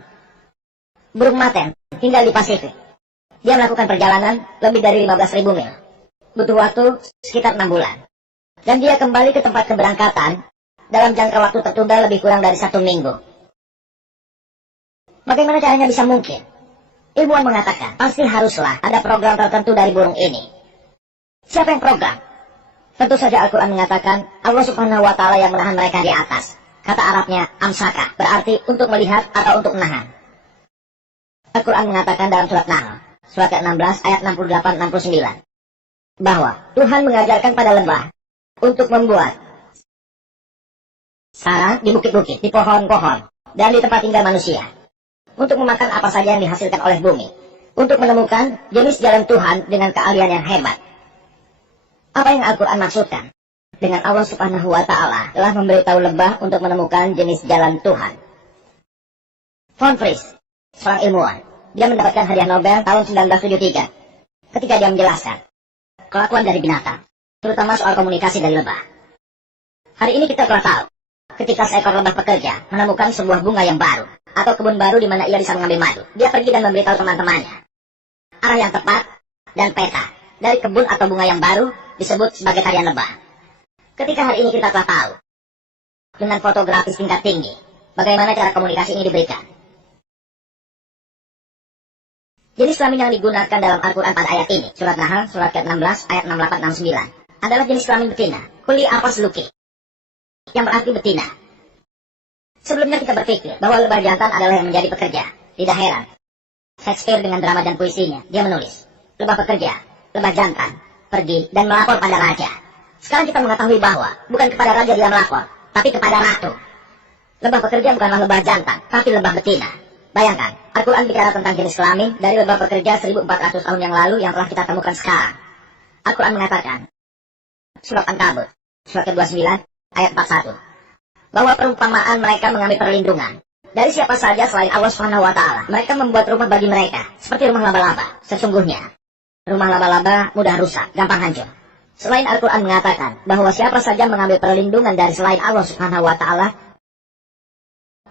Burung maten tinggal di Pasifik. Dia melakukan perjalanan lebih dari 15.000 mil. Butuh waktu sekitar 6 bulan. Dan dia kembali ke tempat keberangkatan dalam jangka waktu tertunda lebih kurang dari 1 minggu. Bagaimana caranya bisa mungkin? Ilmuwan mengatakan, pasti haruslah ada program tertentu dari burung ini. Siapa yang program? Tentu saja Al-Quran mengatakan, Allah Subhanahu wa Ta'ala yang menahan mereka di atas. Kata Arabnya, amsaka, berarti untuk melihat atau untuk menahan. Al-Quran mengatakan dalam surat Nahl, surat ke-16 ayat 68-69. Bahwa Tuhan mengajarkan pada lebah untuk membuat sarang di bukit-bukit, di pohon-pohon, dan di tempat tinggal manusia. Untuk memakan apa saja yang dihasilkan oleh bumi. Untuk menemukan jenis jalan Tuhan dengan keahlian yang hebat. Apa yang Al-Quran maksudkan? Dengan Allah Subhanahu wa Ta'ala telah memberitahu lebah untuk menemukan jenis jalan Tuhan. Von Fries, seorang ilmuwan, dia mendapatkan hadiah Nobel tahun 1973 ketika dia menjelaskan kelakuan dari binatang, terutama soal komunikasi dari lebah. Hari ini kita telah tahu ketika seekor lebah pekerja menemukan sebuah bunga yang baru, atau kebun baru di mana ia bisa mengambil madu. Dia pergi dan memberitahu teman-temannya arah yang tepat dan peta dari kebun atau bunga yang baru disebut sebagai tarian lebah. Ketika hari ini kita telah tahu dengan fotografis tingkat tinggi bagaimana cara komunikasi ini diberikan. Jenis kelamin yang digunakan dalam Al-Quran pada ayat ini, surat Nahl, surat ke-16, ayat 68-69, adalah jenis kelamin betina, kuli apas luki, yang berarti betina. Sebelumnya kita berpikir bahwa lebah jantan adalah yang menjadi pekerja. Tidak heran, Shakespeare dengan drama dan puisinya, dia menulis, lebah pekerja, lebah jantan, pergi dan melapor pada raja. Sekarang kita mengetahui bahwa bukan kepada raja dia melapor, tapi kepada ratu. Lebah pekerja bukanlah lebah jantan, tapi lebah betina. Bayangkan, Al-Quran bicara tentang jenis kelamin dari lebah pekerja 1400 tahun yang lalu yang telah kita temukan sekarang. Al-Quran mengatakan, surat Ankabut, surat ke-29, ayat 41, bahwa perumpamaan mereka mengambil perlindungan dari siapa saja selain Allah Subhanahu wa Ta'ala. Mereka membuat rumah bagi mereka seperti rumah laba-laba. Sesungguhnya rumah laba-laba mudah rusak, gampang hancur. Selain Al-Quran mengatakan bahwa siapa saja mengambil perlindungan dari selain Allah Subhanahu wa Ta'ala,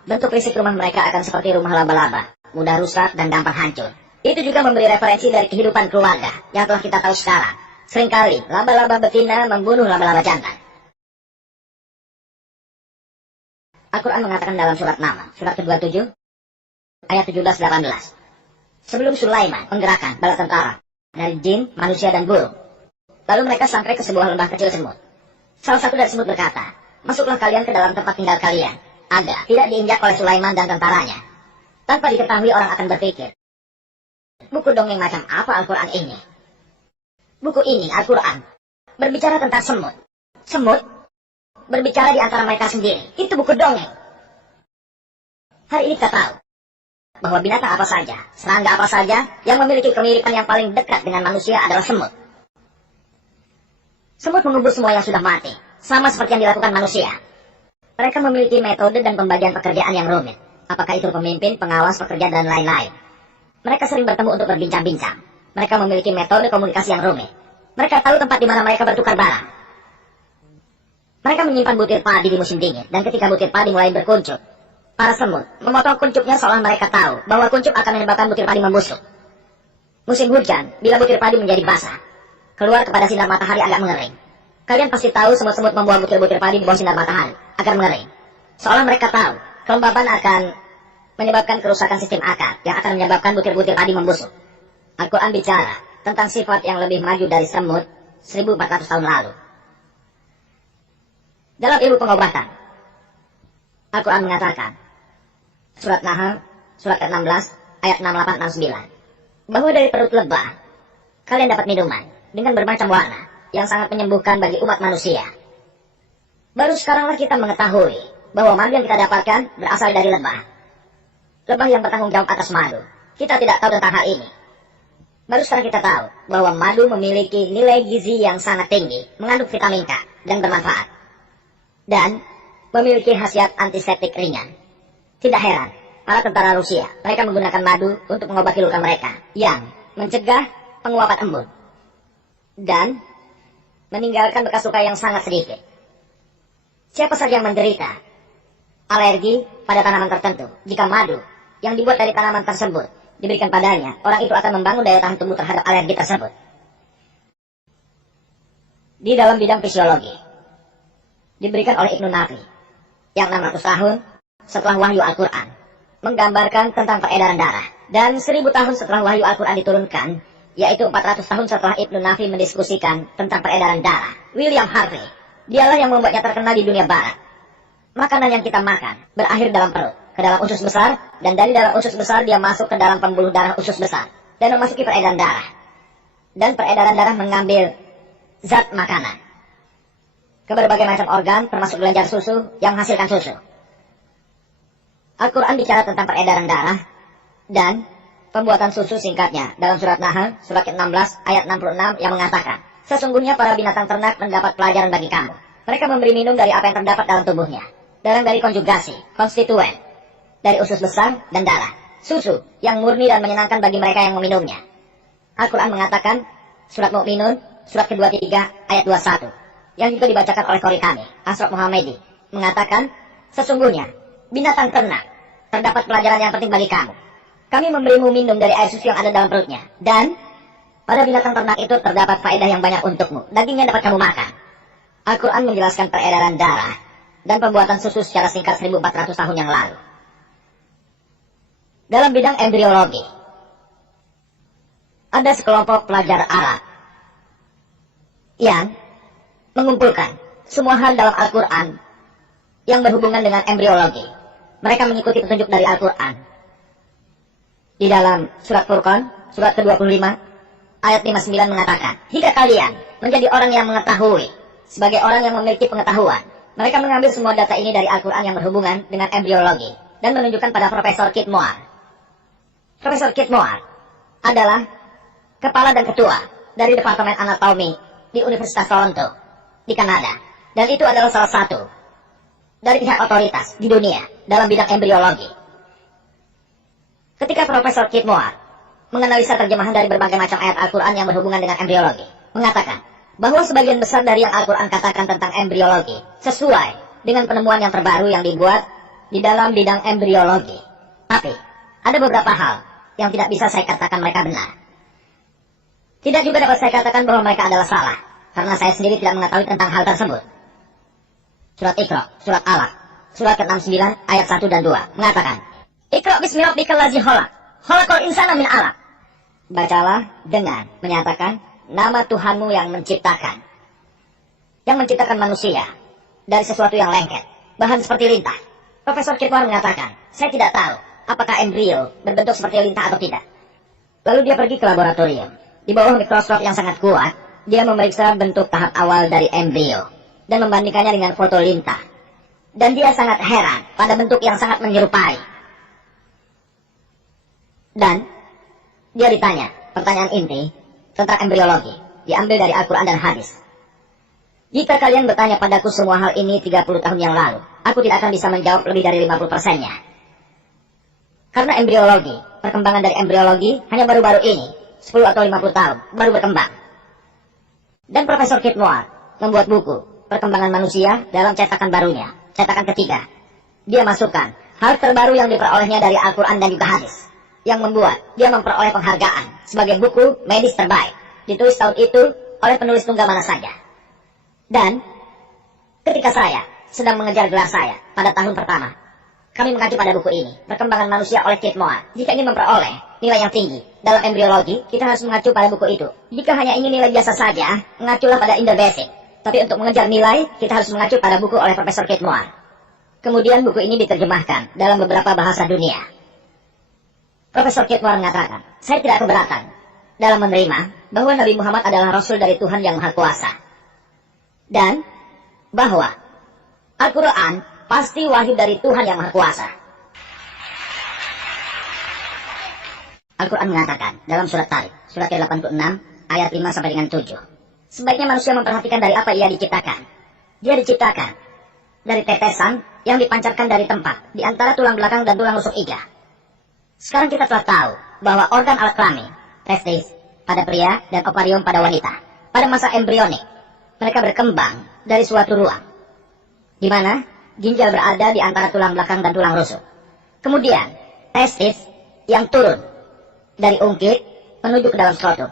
bentuk fisik rumah mereka akan seperti rumah laba-laba, mudah rusak dan gampang hancur. Itu juga memberi referensi dari kehidupan keluarga yang telah kita tahu sekarang. Seringkali laba-laba betina membunuh laba-laba jantan. Al-Quran mengatakan dalam surat Naml, surat ke-27, ayat 17-18. Sebelum Sulaiman menggerakkan bala tentara dari jin, manusia, dan burung, lalu mereka sampai ke sebuah lembah kecil semut. Salah satu dari semut berkata, masuklah kalian ke dalam tempat tinggal kalian, agar tidak diinjak oleh Sulaiman dan tentaranya. Tanpa diketahui orang akan berpikir, buku dongeng macam apa Al-Quran ini? Buku ini, Al-Quran, berbicara tentang semut. Semut berbicara di antara mereka sendiri. Itu buku dongeng. Hari ini kita tahu bahwa binatang apa saja, serangga apa saja yang memiliki kemiripan yang paling dekat dengan manusia adalah semut. Semut mengubur semua yang sudah mati, sama seperti yang dilakukan manusia. Mereka memiliki metode dan pembagian pekerjaan yang rumit. Apakah itu pemimpin, pengawas, pekerja, dan lain-lain. Mereka sering bertemu untuk berbincang-bincang. Mereka memiliki metode komunikasi yang rumit. Mereka tahu tempat di mana mereka bertukar barang. Mereka menyimpan butir padi di musim dingin, dan ketika butir padi mulai berkuncup, para semut memotong kuncupnya seolah mereka tahu bahwa kuncup akan menyebabkan butir padi membusuk. Musim hujan, bila butir padi menjadi basah, keluar kepada sinar matahari agak mengering. Kalian pasti tahu semut-semut membuang butir-butir padi di bawah sinar matahari agar mengering. Seolah mereka tahu kelembaban akan menyebabkan kerusakan sistem akar yang akan menyebabkan butir-butir padi membusuk. Al-Quran bicara tentang sifat yang lebih maju dari semut 1400 tahun lalu. Dalam ilmu pengobatan, Al-Quran mengatakan, surat Nahl, surat ke-16, ayat 68-69, bahwa dari perut lebah, kalian dapat minuman dengan bermacam warna yang sangat menyembuhkan bagi umat manusia. Baru sekaranglah kita mengetahui bahwa madu yang kita dapatkan berasal dari lebah. Lebah yang bertanggung jawab atas madu. Kita tidak tahu tentang hal ini. Baru sekarang kita tahu bahwa madu memiliki nilai gizi yang sangat tinggi, mengandung vitamin K dan bermanfaat, dan memiliki khasiat antiseptik ringan. Tidak heran, para tentara Rusia, mereka menggunakan madu untuk mengobati luka mereka, yang mencegah penguapan embun, dan meninggalkan bekas luka yang sangat sedikit. Siapa saja yang menderita alergi pada tanaman tertentu, jika madu yang dibuat dari tanaman tersebut diberikan padanya, orang itu akan membangun daya tahan tubuh terhadap alergi tersebut. Di dalam bidang fisiologi, diberikan oleh Ibnu Nafi yang 600 tahun setelah wahyu Al-Quran, menggambarkan tentang peredaran darah. Dan 1000 tahun setelah wahyu Al-Quran diturunkan, yaitu 400 tahun setelah Ibnu Nafi mendiskusikan tentang peredaran darah, William Harvey, dialah yang membuatnya terkenal di dunia barat. Makanan yang kita makan berakhir dalam perut, ke dalam usus besar, dan dari dalam usus besar dia masuk ke dalam pembuluh darah usus besar, dan memasuki peredaran darah. Dan peredaran darah mengambil zat makanan ke berbagai macam organ, termasuk kelenjar susu yang menghasilkan susu. Al-Quran bicara tentang peredaran darah dan pembuatan susu singkatnya dalam surat Nahl, surat ke-16, ayat 66 yang mengatakan, sesungguhnya para binatang ternak mendapat pelajaran bagi kamu. Mereka memberi minum dari apa yang terdapat dalam tubuhnya, dari konjugasi, konstituen, dari usus besar dan darah. Susu yang murni dan menyenangkan bagi mereka yang meminumnya. Al-Quran mengatakan, surat Mu'minun, surat ke-23, ayat 21, yang juga dibacakan oleh qori kami, Ashraf Muhammadi, mengatakan Sesungguhnya, binatang ternak, terdapat pelajaran yang penting bagi kamu. Kami memberimu minum dari air susu yang ada dalam perutnya. Dan, pada binatang ternak itu terdapat faedah yang banyak untukmu. Dagingnya dapat kamu makan. Al-Quran menjelaskan peredaran darah dan pembuatan susu secara singkat 1400 tahun yang lalu. Dalam bidang embriologi, ada sekelompok pelajar Arab yang mengumpulkan semua hal dalam Al-Quran yang berhubungan dengan embriologi. Mereka mengikuti petunjuk dari Al-Quran. Di dalam surat Furqan, surat ke-25, ayat 59 mengatakan, jika kalian menjadi orang yang mengetahui, sebagai orang yang memiliki pengetahuan, mereka mengambil semua data ini dari Al-Quran yang berhubungan dengan embriologi, dan menunjukkan pada Profesor Keith Moore. Profesor Keith Moore adalah kepala dan ketua dari Departemen Anatomi di Universitas Toronto, di Kanada. Dan itu adalah salah satu dari pihak otoritas di dunia dalam bidang embriologi. Ketika Profesor Keith Moore menganalisa terjemahan dari berbagai macam ayat Al-Quran yang berhubungan dengan embriologi, mengatakan bahwa sebagian besar dari yang Al-Quran katakan tentang embriologi sesuai dengan penemuan yang terbaru yang dibuat di dalam bidang embriologi. Tapi, ada beberapa hal yang tidak bisa saya katakan mereka benar. Tidak juga dapat saya katakan bahwa mereka adalah salah, karena saya sendiri tidak mengetahui tentang hal tersebut. Surat Iqra, surat Alaq, surat ke-69 ayat 1 dan 2 mengatakan, Iqra bismi rabbikal ladzi khalaq, khalaqal insana min 'alaq. Bacalah dengan menyatakan nama Tuhanmu yang menciptakan manusia dari sesuatu yang lengket, bahan seperti lintah. Profesor Keith Moore mengatakan, saya tidak tahu apakah embrio berbentuk seperti lintah atau tidak. Lalu dia pergi ke laboratorium. Di bawah mikroskop yang sangat kuat, dia memeriksa bentuk tahap awal dari embrio dan membandingkannya dengan foto lintah. Dan dia sangat heran pada bentuk yang sangat menyerupai. Dan dia ditanya pertanyaan inti tentang embriologi, diambil dari Al-Quran dan hadis. Jika kalian bertanya padaku semua hal ini 30 tahun yang lalu, aku tidak akan bisa menjawab lebih dari 50%-nya. Karena embriologi, perkembangan dari embriologi hanya baru-baru ini, 10 atau 50 tahun, baru berkembang. Dan Profesor Keith Moore membuat buku, Perkembangan Manusia dalam cetakan barunya, cetakan ketiga. Dia masukkan hal terbaru yang diperolehnya dari Al-Quran dan juga hadis, yang membuat dia memperoleh penghargaan sebagai buku medis terbaik, ditulis tahun itu oleh penulis tunggal mana saja. Dan ketika saya sedang mengejar gelar saya pada tahun pertama, kami mengacu pada buku ini, Perkembangan Manusia oleh Keith Moore. Jika ingin memperoleh nilai yang tinggi dalam embriologi, kita harus mengacu pada buku itu. Jika hanya ingin nilai biasa saja, mengaculah pada Inner Basic. Tapi untuk mengejar nilai, kita harus mengacu pada buku oleh Profesor Keith Moore. Kemudian buku ini diterjemahkan dalam beberapa bahasa dunia. Profesor Keith Moore mengatakan, saya tidak keberatan dalam menerima bahwa Nabi Muhammad adalah Rasul dari Tuhan yang Maha Kuasa. Dan bahwa Al-Quran pasti wahyu dari Tuhan yang Maha Kuasa. Al-Quran mengatakan dalam surat Tarik, surat ke-86, ayat 5 sampai dengan 7. Sebaiknya manusia memperhatikan dari apa ia diciptakan. Dia diciptakan dari tetesan yang dipancarkan dari tempat di antara tulang belakang dan tulang rusuk iga. Sekarang kita telah tahu bahwa organ alat kelamin, testis, pada pria dan ovarium pada wanita, pada masa embrionik, mereka berkembang dari suatu ruang, di mana ginjal berada di antara tulang belakang dan tulang rusuk. Kemudian, testis yang turun dari ungkit menuju ke dalam skrotum,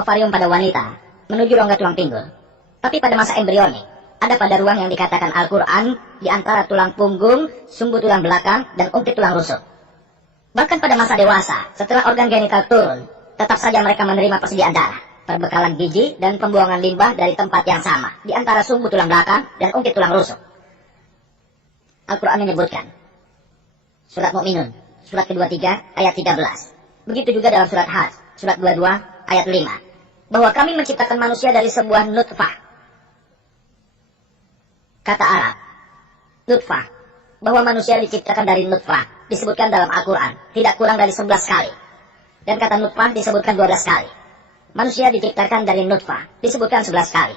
ovarium pada wanita menuju rongga tulang pinggul. Tapi pada masa embrionik, ada pada ruang yang dikatakan Al-Quran di antara tulang punggung, sumbu tulang belakang, dan ungkit tulang rusuk. Bahkan pada masa dewasa, setelah organ genital turun, tetap saja mereka menerima persediaan darah, perbekalan gizi, dan pembuangan limbah dari tempat yang sama, di antara sumbu tulang belakang dan ungkit tulang rusuk. Al-Quran menyebutkan, surat Mu'minun, surat ke-23, ayat 13. Begitu juga dalam surat Hajj, surat 22, ayat 5. Bahwa kami menciptakan manusia dari sebuah nutfah. Kata Arab, nutfah, bahwa manusia diciptakan dari nutfah, disebutkan dalam Al-Quran, tidak kurang dari 11 kali. Dan kata nutfah disebutkan 12 kali. Manusia diciptakan dari nutfah, disebutkan 11 kali.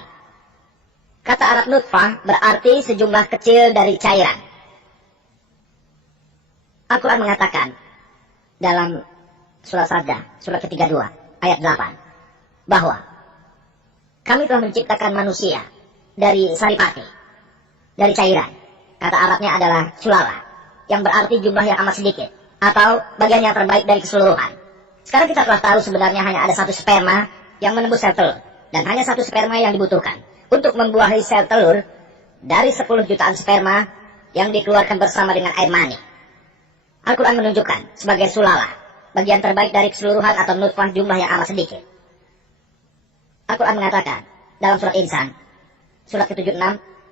Kata Arab nutfah berarti sejumlah kecil dari cairan. Al-Quran mengatakan, dalam surat Sajdah, surat ke-32, ayat 8, bahwa kami telah menciptakan manusia dari saripati, dari cairan, Kata Arabnya adalah sulala, yang berarti jumlah yang amat sedikit, atau bagian yang terbaik dari keseluruhan. Sekarang kita telah tahu sebenarnya hanya ada satu sperma yang menembus sel telur, dan hanya satu sperma yang dibutuhkan untuk membuahi sel telur dari 10 jutaan sperma yang dikeluarkan bersama dengan air mani. Al-Quran menunjukkan sebagai sulala, bagian terbaik dari keseluruhan atau nutfah jumlah yang amat sedikit. Al-Quran mengatakan dalam surat Insan, surat ke-76,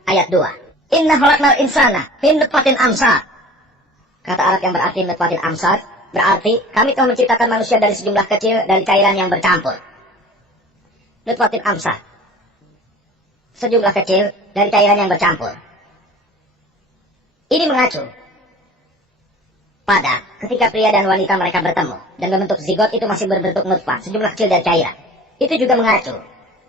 ayat 2. Inna khalaqnal insana min nutfatin amsad. Kata Arab yang berarti nutfatin amsad, berarti kami telah menciptakan manusia dari sejumlah kecil dari cairan yang bercampur. Nutfatin amsad, sejumlah kecil dari cairan yang bercampur. Ini mengacu pada ketika pria dan wanita mereka bertemu dan membentuk zigot itu masih berbentuk nutfah, sejumlah kecil dari cairan. Itu juga mengacu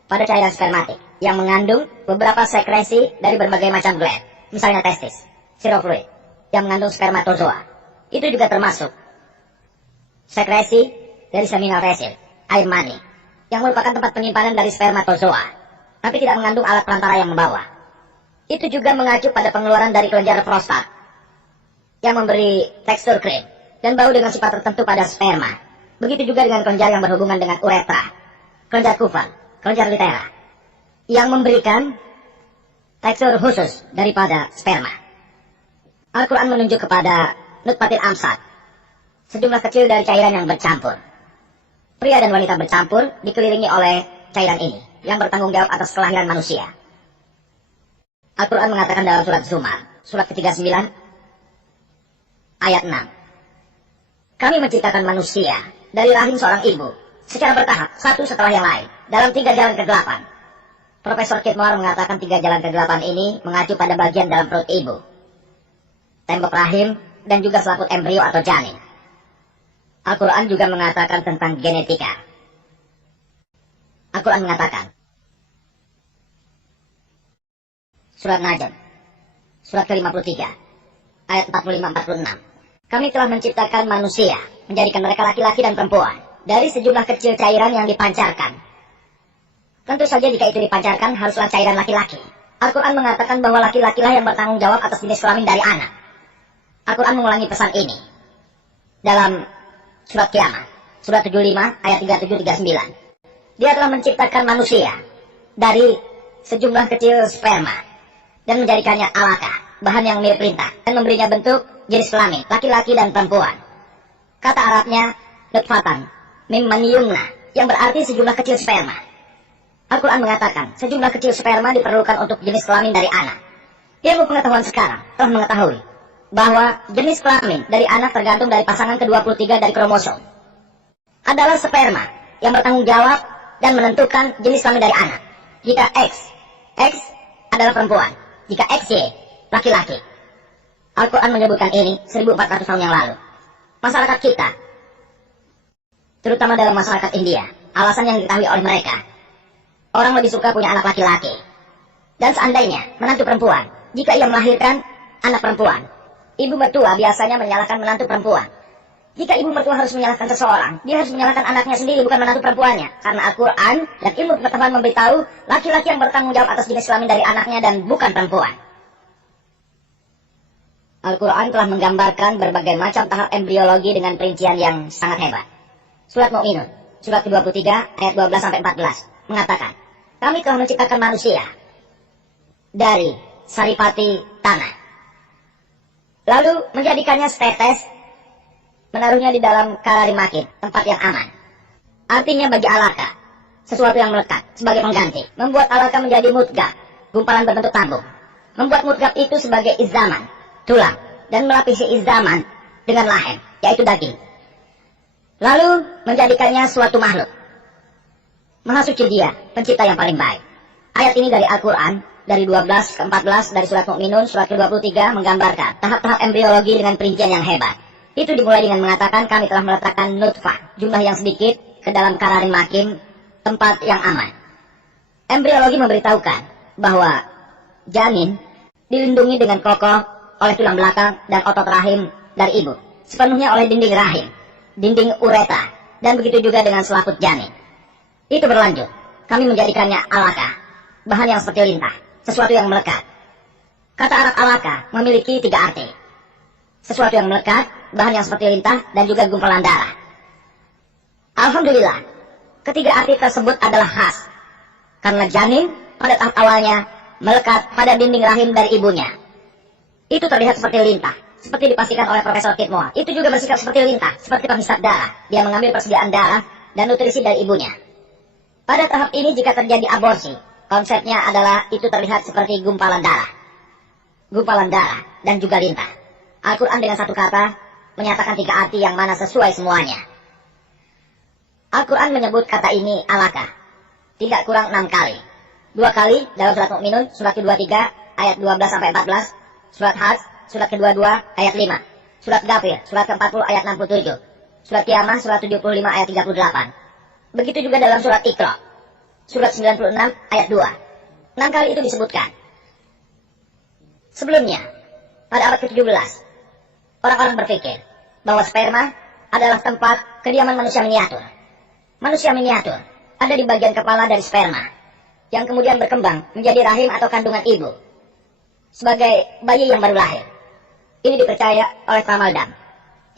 pada cairan spermatik yang mengandung beberapa sekresi dari berbagai macam gland, misalnya testis, sirofluid, yang mengandung spermatozoa. Itu juga termasuk sekresi dari seminal resil, air mani, yang merupakan tempat penyimpanan dari spermatozoa, tapi tidak mengandung alat perantara yang membawa. Itu juga mengacu pada pengeluaran dari kelenjar prostat, yang memberi tekstur krim dan bau dengan sifat tertentu pada sperma. Begitu juga dengan kelenjar yang berhubungan dengan uretra, kelenjar kufal, kelenjar litera, yang memberikan tekstur khusus daripada sperma. Al-Quran menunjuk kepada nutfatil amsad, sejumlah kecil dari cairan yang bercampur. Pria dan wanita bercampur dikelilingi oleh cairan ini, yang bertanggung jawab atas kelahiran manusia. Al-Quran mengatakan dalam surat Zumar, surat ke-39, ayat 6. Kami menciptakan manusia dari rahim seorang ibu, secara bertahap, satu setelah yang lain, dalam 3 jalan ke-8. Profesor Kitmore mengatakan 3 jalan ke-8 ini mengacu pada bagian dalam perut ibu, tembok rahim, dan juga selaput embrio atau janin. Al-Quran juga mengatakan tentang genetika. Al-Quran mengatakan, surat Najm, surat ke-53, ayat 45-46. Kami telah menciptakan manusia, menjadikan mereka laki-laki dan perempuan, dari sejumlah kecil cairan yang dipancarkan. Tentu saja jika itu dipancarkan haruslah cairan laki-laki. Al-Quran mengatakan bahwa laki-laki lah yang bertanggung jawab atas jenis kelamin dari anak. Al-Quran mengulangi pesan ini dalam surat Kiamat, surat 75, ayat 37-39. Dia telah menciptakan manusia dari sejumlah kecil sperma dan menjadikannya alaka, bahan yang mirip lintah, dan memberinya bentuk jenis kelamin, laki-laki dan perempuan. Kata Arabnya, nutfatan, mimman yumna, yang berarti sejumlah kecil sperma. Al-Quran mengatakan, sejumlah kecil sperma diperlukan untuk jenis kelamin dari anak. Ilmu pengetahuan sekarang telah mengetahui bahwa jenis kelamin dari anak tergantung dari pasangan ke-23 dari kromosom. Adalah sperma yang bertanggung jawab dan menentukan jenis kelamin dari anak. Jika X adalah perempuan. Jika XY, laki-laki. Al-Quran menyebutkan ini 1400 tahun yang lalu. Masyarakat kita, terutama dalam masyarakat India, alasan yang diketahui oleh mereka, orang lebih suka punya anak laki-laki. Dan seandainya menantu perempuan, jika ia melahirkan anak perempuan, ibu mertua biasanya menyalahkan menantu perempuan. Jika ibu mertua harus menyalahkan seseorang, dia harus menyalahkan anaknya sendiri, bukan menantu perempuannya. Karena Al-Quran dan ilmu pengetahuan memberitahu, laki-laki yang bertanggung jawab atas jenis kelamin dari anaknya dan bukan perempuan. Al-Quran telah menggambarkan berbagai macam tahap embriologi dengan perincian yang sangat hebat. Surat Mu'minun, surat ke-23, ayat 12-14, mengatakan, kami telah menciptakan manusia dari saripati tanah, lalu menjadikannya setetes, menaruhnya di dalam kalari makin, tempat yang aman. Artinya bagi alaka, sesuatu yang melekat sebagai pengganti, membuat alaka menjadi mudghah, gumpalan berbentuk tabung. Membuat mudghah itu sebagai izzaman, tulang, dan melapisi izzaman dengan lahem, yaitu daging. Lalu menjadikannya suatu makhluk. Maha suci dia, pencipta yang paling baik. Ayat ini dari Al-Quran, dari 12 ke 14 dari surat Mu'minun, surat ke-23 menggambarkan tahap-tahap embriologi dengan perincian yang hebat. Itu dimulai dengan mengatakan kami telah meletakkan nutfah, jumlah yang sedikit, ke dalam kararin makin, tempat yang aman. Embriologi memberitahukan bahwa janin dilindungi dengan kokoh oleh tulang belakang dan otot rahim dari ibu, sepenuhnya oleh dinding rahim, dinding uretra, dan begitu juga dengan selaput janin. Itu berlanjut, kami menjadikannya alaka, bahan yang seperti lintah, sesuatu yang melekat. Kata Arab alaka memiliki 3 arti. Sesuatu yang melekat, bahan yang seperti lintah, dan juga gumpalan darah. Alhamdulillah, ketiga arti tersebut adalah khas. Karena janin pada tahap awalnya melekat pada dinding rahim dari ibunya. Itu terlihat seperti lintah, seperti dipastikan oleh Profesor Kitmoa. Itu juga bersikap seperti lintah, seperti penghisap darah. Dia mengambil persediaan darah dan nutrisi dari ibunya. Pada tahap ini jika terjadi aborsi, konsepnya adalah itu terlihat seperti gumpalan darah. Gumpalan darah dan juga lintah. Al-Quran dengan satu kata menyatakan 3 arti yang mana sesuai semuanya. Al-Quran menyebut kata ini alaka tidak kurang 6 kali. 2 kali dalam surat Mu'minun, surat ke-23 ayat 12-14, surat Hajj, surat ke-22 ayat 5, surat Ghafir, surat ke-40 ayat 67, surat Qiyamah, surat 75 ayat 38. Begitu juga dalam surat Iqra, surat 96 ayat 2. 6 kali itu disebutkan. Sebelumnya, pada abad ke-17, orang-orang berpikir bahwa sperma adalah tempat kediaman manusia miniatur. Manusia miniatur ada di bagian kepala dari sperma, yang kemudian berkembang menjadi rahim atau kandungan ibu, sebagai bayi yang baru lahir. Ini dipercaya oleh Tamaldam,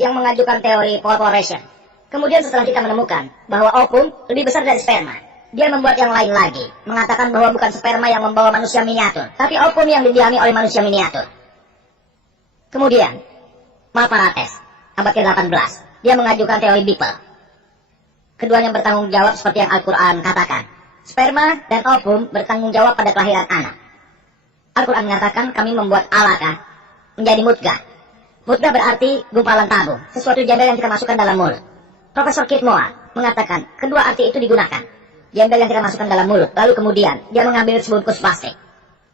yang mengajukan teori porporation. Kemudian setelah kita menemukan bahwa ovum lebih besar dari sperma, dia membuat yang lain lagi, mengatakan bahwa bukan sperma yang membawa manusia miniatur, tapi ovum yang didiami oleh manusia miniatur. Kemudian, Malparates, abad ke-18, dia mengajukan teori Bipel. Keduanya bertanggung jawab seperti yang Al-Quran katakan. Sperma dan ovum bertanggung jawab pada kelahiran anak. Al-Quran mengatakan kami membuat alaka menjadi mudghah. Mudghah berarti gumpalan tabung, sesuatu jembel yang kita masukkan dalam mulut. Profesor Kitmoa mengatakan kedua arti itu digunakan. Jembel yang kita masukkan dalam mulut, lalu kemudian dia mengambil sebungkus plastik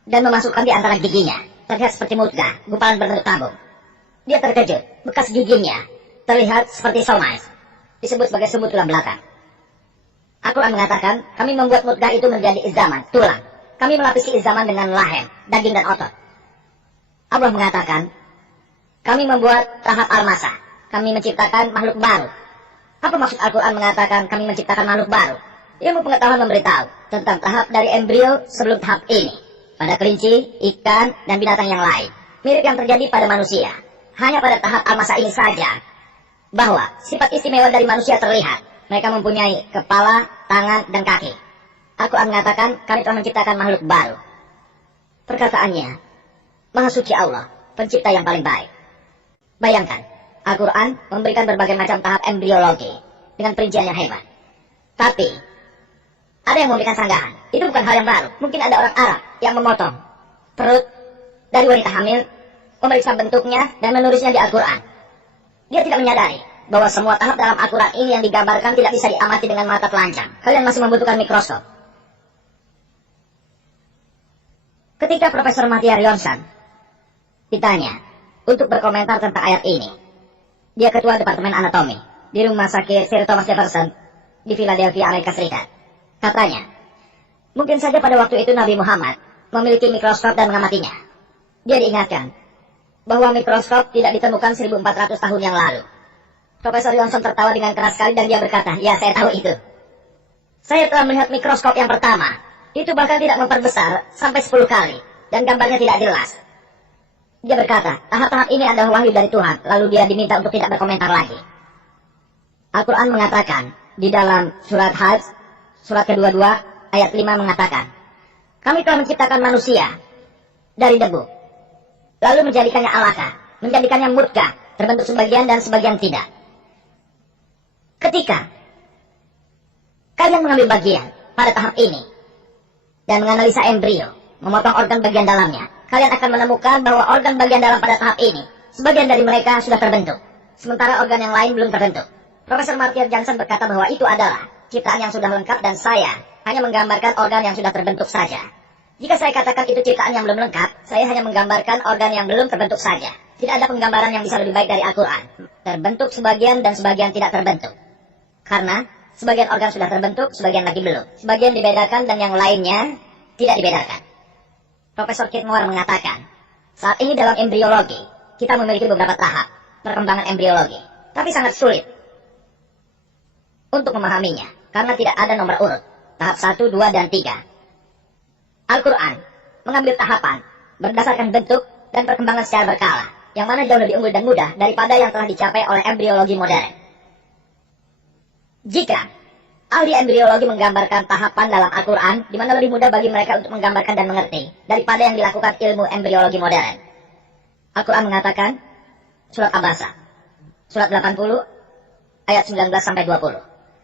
dan memasukkan di antara giginya. Terlihat seperti mudghah, gumpalan berbentuk tabung. Dia terkejut, bekas giginya terlihat seperti somais, disebut sebagai sumbu tulang belakang. Al-Quran mengatakan, kami membuat mudghah itu menjadi izaman, tulang. Kami melapisi izaman dengan lahem, daging dan otot. Allah mengatakan, kami membuat tahap al-masa. Kami menciptakan makhluk baru. Apa maksud Al-Quran mengatakan kami menciptakan makhluk baru? Ilmu pengetahuan memberitahu tentang tahap dari embrio sebelum tahap ini. Pada kelinci, ikan, dan binatang yang lain. Mirip yang terjadi pada manusia. Hanya pada tahap al-masa ini saja bahwa sifat istimewa dari manusia terlihat. Mereka mempunyai kepala, tangan, dan kaki. Al-Quran mengatakan kami telah menciptakan makhluk baru. Perkataannya, Maha Suci Allah, pencipta yang paling baik. Bayangkan, Al-Quran memberikan berbagai macam tahap embriologi dengan perincian yang hebat. Tapi, ada yang memberikan sanggahan. Itu bukan hal yang baru. Mungkin ada orang Arab yang memotong perut dari wanita hamil, memeriksa bentuknya, dan menulisnya di Al-Quran. Dia tidak menyadari bahwa semua tahap dalam Al-Quran ini yang digambarkan tidak bisa diamati dengan mata telanjang. Kalian masih membutuhkan mikroskop. Ketika Profesor Mathiar Johnson ditanya untuk berkomentar tentang ayat ini, dia ketua Departemen Anatomi di Rumah Sakit Sir Thomas Jefferson di Philadelphia, Amerika Serikat. Katanya, mungkin saja pada waktu itu Nabi Muhammad memiliki mikroskop dan mengamatinya. Dia diingatkan bahwa mikroskop tidak ditemukan 1400 tahun yang lalu. Profesor Johnson tertawa dengan keras sekali dan dia berkata, ya saya tahu itu. Saya telah melihat mikroskop yang pertama. Itu bahkan tidak memperbesar sampai 10 kali. Dan gambarnya tidak jelas. Dia berkata, tahap-tahap ini adalah wahyu dari Tuhan. Lalu dia diminta untuk tidak berkomentar lagi. Al-Quran mengatakan, di dalam surat Hajj, surat ke-22, ayat 5 mengatakan, kami telah menciptakan manusia dari debu. Lalu menjadikannya alaka, menjadikannya mudghah, terbentuk sebagian dan sebagian tidak. Ketika kalian mengambil bagian pada tahap ini dan menganalisa embrio, memotong organ bagian dalamnya, kalian akan menemukan bahwa organ bagian dalam pada tahap ini, sebagian dari mereka sudah terbentuk, sementara organ yang lain belum terbentuk. Profesor Mathiar Johnson berkata bahwa itu adalah ciptaan yang sudah lengkap dan saya hanya menggambarkan organ yang sudah terbentuk saja. Jika saya katakan itu ciptaan yang belum lengkap, saya hanya menggambarkan organ yang belum terbentuk saja. Tidak ada penggambaran yang bisa lebih baik dari Al-Quran. Terbentuk sebagian dan sebagian tidak terbentuk. Karena sebagian organ sudah terbentuk, sebagian lagi belum. Sebagian dibedakan dan yang lainnya tidak dibedakan. Profesor Kitmoa mengatakan, saat ini dalam embriologi, kita memiliki beberapa tahap perkembangan embriologi. Tapi sangat sulit untuk memahaminya, karena tidak ada nomor urut. Tahap 1, 2, dan 3. Al-Quran mengambil tahapan berdasarkan bentuk dan perkembangan secara berkala, yang mana jauh lebih unggul dan mudah daripada yang telah dicapai oleh embriologi modern. Jika ahli embriologi menggambarkan tahapan dalam Al-Quran, di mana lebih mudah bagi mereka untuk menggambarkan dan mengerti daripada yang dilakukan ilmu embriologi modern. Al-Quran mengatakan, surat Abasa, surat 80, ayat 19-20.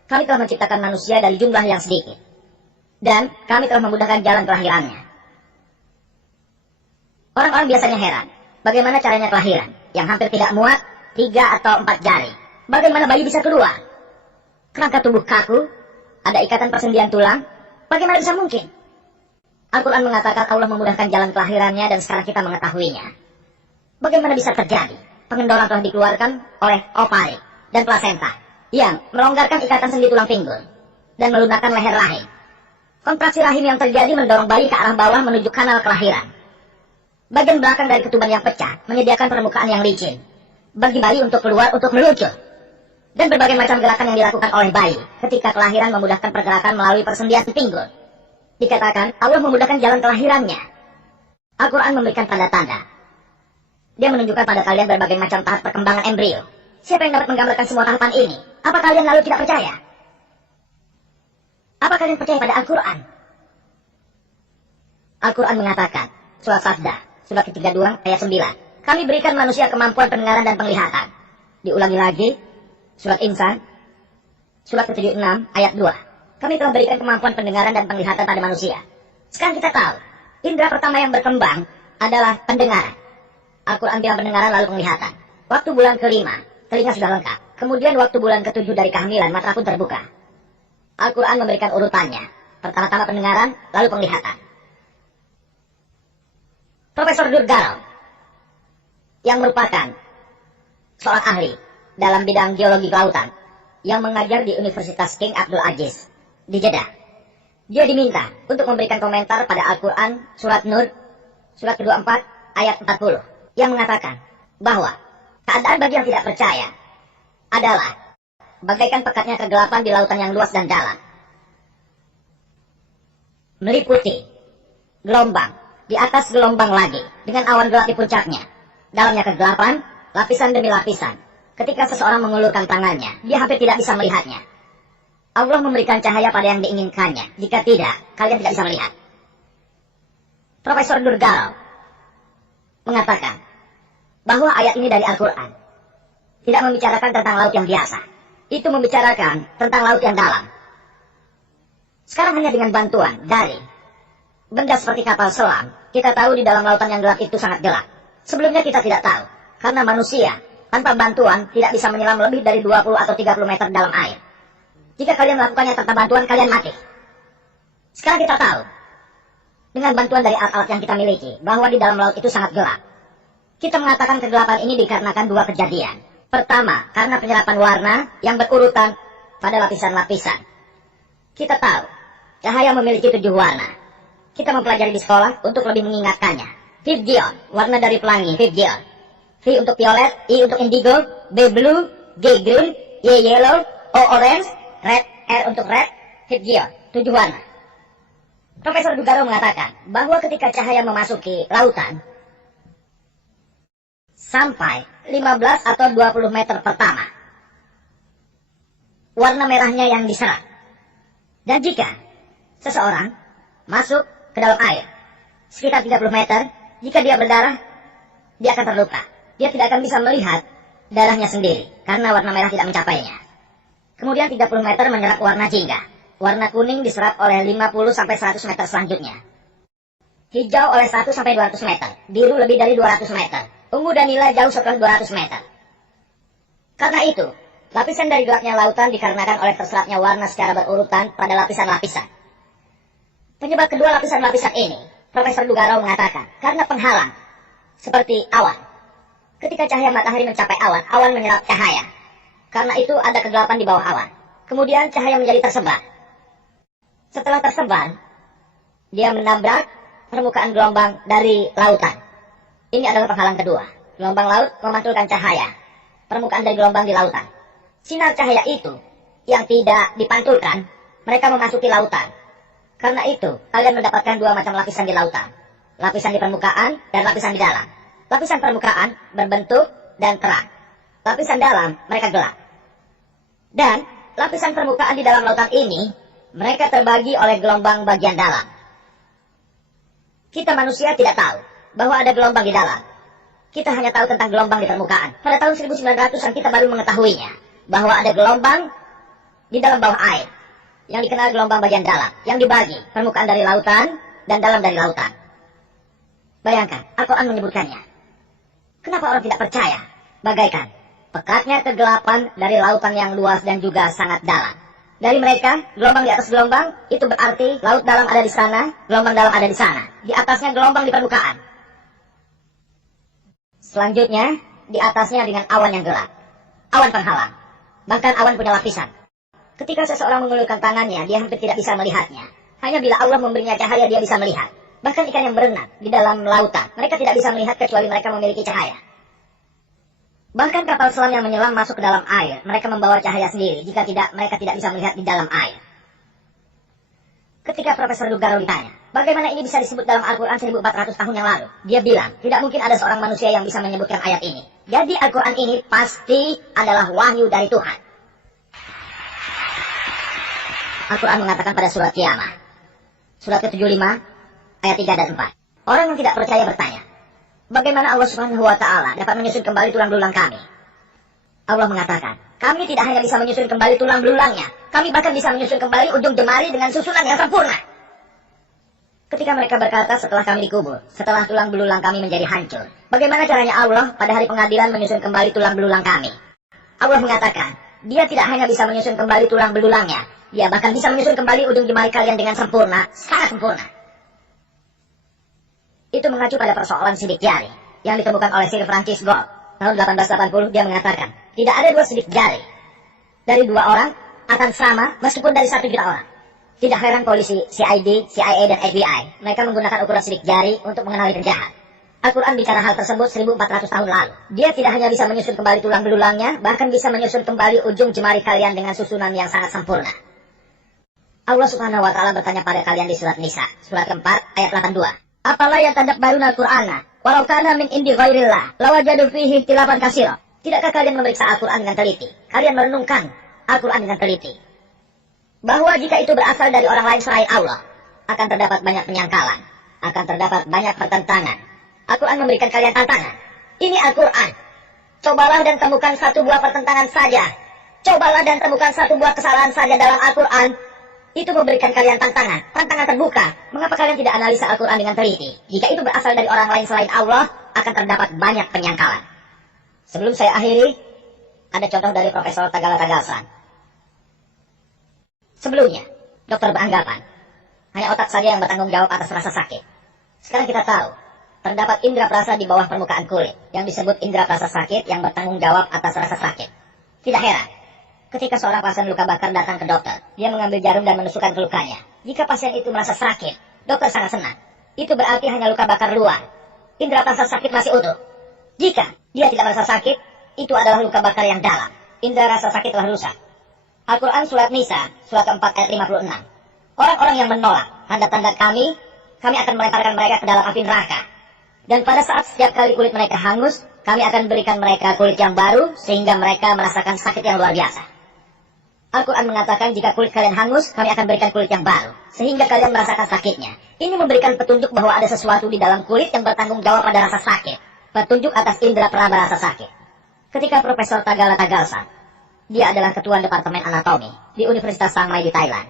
Kami telah menciptakan manusia dari jumlah yang sedikit, dan kami telah memudahkan jalan kelahirannya. Orang-orang biasanya heran, bagaimana caranya kelahiran, yang hampir tidak muat, 3 atau 4 jari. Bagaimana bayi bisa keluar? Kerangka tubuh kaku, ada ikatan persendian tulang, bagaimana bisa mungkin? Al-Quran mengatakan Allah memudahkan jalan kelahirannya dan sekarang kita mengetahuinya. Bagaimana bisa terjadi? Pengendoran telah dikeluarkan oleh ovari dan plasenta yang melonggarkan ikatan sendi tulang pinggul dan melunakkan leher rahim. Kontraksi rahim yang terjadi mendorong bayi ke arah bawah menuju kanal kelahiran. Bagian belakang dari ketuban yang pecah menyediakan permukaan yang licin bagi bayi untuk keluar untuk meluncur. Dan berbagai macam gerakan yang dilakukan oleh bayi ketika kelahiran memudahkan pergerakan melalui persendian pinggul. Dikatakan Allah memudahkan jalan kelahirannya. Al-Quran memberikan tanda-tanda. Dia menunjukkan pada kalian berbagai macam tahap perkembangan embrio. Siapa yang dapat menggambarkan semua tahapan ini? Apa kalian lalu tidak percaya? Apa kalian percaya pada Al-Quran? Al-Quran mengatakan, surat Sajdah, surat ke-32, ayat 9. Kami berikan manusia kemampuan pendengaran dan penglihatan. Diulangi lagi, surat Insan, surat ke-76, ayat 2. Kami telah berikan kemampuan pendengaran dan penglihatan pada manusia. Sekarang kita tahu, indera pertama yang berkembang adalah pendengaran. Al-Quran bilang pendengaran lalu penglihatan. Waktu bulan ke-5, telinga sudah lengkap. Kemudian waktu bulan ke-7 dari kehamilan, mata pun terbuka. Al-Quran memberikan urutannya. Pertama-tama pendengaran, lalu penglihatan. Profesor Durgarov, yang merupakan seorang ahli dalam bidang geologi kelautan, yang mengajar di Universitas King Abdul Aziz di Jeddah. Dia diminta untuk memberikan komentar pada Al-Quran surat Nur, surat ke-24, ayat 40, yang mengatakan bahwa keadaan bagi yang tidak percaya adalah bagaikan pekatnya kegelapan di lautan yang luas dan dalam, meliputi gelombang, di atas gelombang lagi, dengan awan gelap di puncaknya. Dalamnya kegelapan, lapisan demi lapisan. Ketika seseorang mengulurkan tangannya, dia hampir tidak bisa melihatnya. Allah memberikan cahaya pada yang diinginkannya. Jika tidak, kalian tidak bisa melihat. Profesor Durgarov mengatakan bahwa ayat ini dari Al-Quran tidak membicarakan tentang laut yang biasa. Itu membicarakan tentang laut yang dalam. Sekarang hanya dengan bantuan dari benda seperti kapal selam, kita tahu di dalam lautan yang gelap itu sangat gelap. Sebelumnya kita tidak tahu, karena manusia tanpa bantuan tidak bisa menyelam lebih dari 20 atau 30 meter dalam air. Jika kalian melakukannya tanpa bantuan, kalian mati. Sekarang kita tahu, dengan bantuan dari alat-alat yang kita miliki, bahwa di dalam laut itu sangat gelap. Kita mengatakan kegelapan ini dikarenakan dua kejadian. Pertama, karena penyerapan warna yang berurutan pada lapisan-lapisan. Kita tahu, cahaya memiliki 7 warna. Kita mempelajari di sekolah untuk lebih mengingatkannya. Vibgion, warna dari pelangi, Vibgion. V untuk violet, I untuk indigo, B blue, G green, Y yellow, O orange, red, R untuk red, Vibgion, 7 warna. Profesor Durgarov mengatakan bahwa ketika cahaya memasuki lautan, sampai 15 atau 20 meter pertama, warna merahnya yang diserap. Dan jika seseorang masuk ke dalam air sekitar 30 meter, jika dia berdarah, dia akan terluka. Dia tidak akan bisa melihat darahnya sendiri karena warna merah tidak mencapainya. Kemudian 30 meter menyerap warna jingga. Warna kuning diserap oleh 50 sampai 100 meter selanjutnya. Hijau oleh 100 sampai 200 meter. Biru lebih dari 200 meter. Ungu dan nila jauh setelah 200 meter. Karena itu, lapisan dari gelapnya lautan dikarenakan oleh terserapnya warna secara berurutan pada lapisan-lapisan. Penyebab kedua lapisan-lapisan ini, Profesor Durgarov mengatakan, karena penghalang, seperti awan. Ketika cahaya matahari mencapai awan, awan menyerap cahaya. Karena itu ada kegelapan di bawah awan. Kemudian cahaya menjadi tersebar. Setelah tersebar, dia menabrak permukaan gelombang dari lautan. Ini adalah penghalang kedua. Gelombang laut memantulkan cahaya permukaan dari gelombang di lautan. Sinar cahaya itu yang tidak dipantulkan, mereka memasuki lautan. Karena itu, kalian mendapatkan 2 macam lapisan di lautan. lapisan di permukaan dan lapisan di dalam. Lapisan permukaan berbentuk dan terang. Lapisan dalam mereka gelap. Dan lapisan permukaan di dalam lautan ini, mereka terbagi oleh gelombang bagian dalam. Kita manusia tidak tahu bahwa ada gelombang di dalam. Kita hanya tahu tentang gelombang di permukaan. Pada tahun 1900-an kita baru mengetahuinya, bahwa ada gelombang di dalam bawah air, yang dikenal gelombang bagian dalam, yang dibagi permukaan dari lautan dan dalam dari lautan. Bayangkan, Al-Quran menyebutkannya. Kenapa orang tidak percaya? Bagaikan pekatnya kegelapan dari lautan yang luas dan juga sangat dalam. Dari mereka, gelombang di atas gelombang, itu berarti laut dalam ada di sana, gelombang dalam ada di sana. Di atasnya gelombang di permukaan. Selanjutnya, di atasnya dengan awan yang gelap. Awan penghalang. Bahkan awan punya lapisan. Ketika seseorang mengulurkan tangannya, dia hampir tidak bisa melihatnya. Hanya bila Allah memberinya cahaya, dia bisa melihat. Bahkan ikan yang berenang di dalam lautan, mereka tidak bisa melihat kecuali mereka memiliki cahaya. Bahkan kapal selam yang menyelam masuk ke dalam air, mereka membawa cahaya sendiri. Jika tidak, mereka tidak bisa melihat di dalam air. Ketika Profesor Lugaro ditanya, bagaimana ini bisa disebut dalam Al-Quran 1400 tahun yang lalu? Dia bilang, tidak mungkin ada seorang manusia yang bisa menyebutkan ayat ini. Jadi Al-Quran ini pasti adalah wahyu dari Tuhan. Al-Quran mengatakan pada surat Qiyamah, surat ke-75, ayat 3 dan 4. Orang yang tidak percaya bertanya, bagaimana Allah Subhanahu wa Ta'ala dapat menyusun kembali tulang belulang kami? Allah mengatakan, kami tidak hanya bisa menyusun kembali tulang belulangnya, kami bahkan bisa menyusun kembali ujung jemari dengan susunan yang sempurna. Ketika mereka berkata, setelah kami dikubur, setelah tulang belulang kami menjadi hancur, bagaimana caranya Allah pada hari pengadilan menyusun kembali tulang belulang kami? Allah mengatakan, dia tidak hanya bisa menyusun kembali tulang belulangnya, dia bahkan bisa menyusun kembali ujung jemari kalian dengan sempurna, sangat sempurna. Itu mengacu pada persoalan sidik jari yang ditemukan oleh Sir Francis Galton tahun 1880. Dia mengatakan, tidak ada dua sidik jari dari dua orang akan sama meskipun dari 1 juta orang. Tidak heran polisi, CID, CIA, dan FBI, mereka menggunakan ukuran sidik jari untuk mengenali penjahat. Al-Quran bicara hal tersebut 1400 tahun lalu. Dia tidak hanya bisa menyusun kembali tulang belulangnya, bahkan bisa menyusun kembali ujung jemari kalian dengan susunan yang sangat sempurna. Allah Subhanahu wa Ta'ala bertanya pada kalian di surat Nisa, surat keempat, ayat 82. Apalah yang tadabbaruna al-Qur'ana, walau kana min indi ghairillah, lawajadu fihi ikhtilafan katsira. Tidakkah kalian memeriksa Al-Quran dengan teliti? Kalian merenungkan Al-Quran dengan teliti, bahwa jika itu berasal dari orang lain selain Allah, akan terdapat banyak penyangkalan, akan terdapat banyak pertentangan. Al-Quran memberikan kalian tantangan. Ini Al-Quran. Cobalah dan temukan satu buah pertentangan saja. Cobalah dan temukan satu buah kesalahan saja dalam Al-Quran. Itu memberikan kalian tantangan, tantangan terbuka. Mengapa kalian tidak analisa Al-Quran dengan teliti? Jika itu berasal dari orang lain selain Allah, akan terdapat banyak penyangkalan. Sebelum saya akhiri, ada contoh dari Profesor Tagala Tagalsan. Sebelumnya, dokter beranggapan hanya otak saja yang bertanggung jawab atas rasa sakit. Sekarang kita tahu, terdapat indera perasa di bawah permukaan kulit yang disebut indera perasa sakit yang bertanggung jawab atas rasa sakit. Tidak heran, ketika seorang pasien luka bakar datang ke dokter, dia mengambil jarum dan menusukkan ke lukanya. Jika pasien itu merasa sakit, dokter sangat senang. Itu berarti hanya luka bakar luar. Indera perasa sakit masih utuh. Jika dia tidak merasa sakit, itu adalah luka bakar yang dalam. Indera rasa sakit telah rusak. Al-Quran surat Nisa, surat keempat ayat 56. Orang-orang yang menolak tanda-tanda kami akan melemparkan mereka ke dalam api neraka. Dan pada saat setiap kali kulit mereka hangus, kami akan berikan mereka kulit yang baru, sehingga mereka merasakan sakit yang luar biasa. Al-Quran mengatakan jika kulit kalian hangus, kami akan berikan kulit yang baru, sehingga kalian merasakan sakitnya. Ini memberikan petunjuk bahwa ada sesuatu di dalam kulit yang bertanggung jawab pada rasa sakit. Petunjuk atas indera peraba rasa sakit. Ketika Profesor Tagala Tagalsan, dia adalah ketua Departemen Anatomi di Universitas Chiang Mai di Thailand.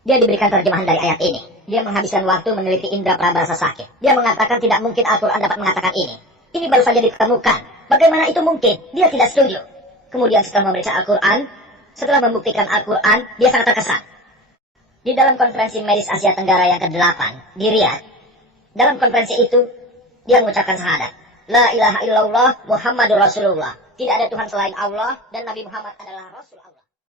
Dia diberikan terjemahan dari ayat ini. Dia menghabiskan waktu meneliti indera peraba rasa sakit. Dia mengatakan tidak mungkin Al-Quran dapat mengatakan ini. Ini baru saja ditemukan. Bagaimana itu mungkin? Dia tidak setuju. Kemudian setelah memeriksa Al-Quran, setelah membuktikan Al-Quran, dia sangat terkesan. Di dalam konferensi medis Asia Tenggara yang ke-8 di Riyadh, dalam konferensi itu, dia mengucapkan syahadat. La ilaha illallah Muhammadur Rasulullah. Tidak ada Tuhan selain Allah dan Nabi Muhammad adalah Rasul Allah.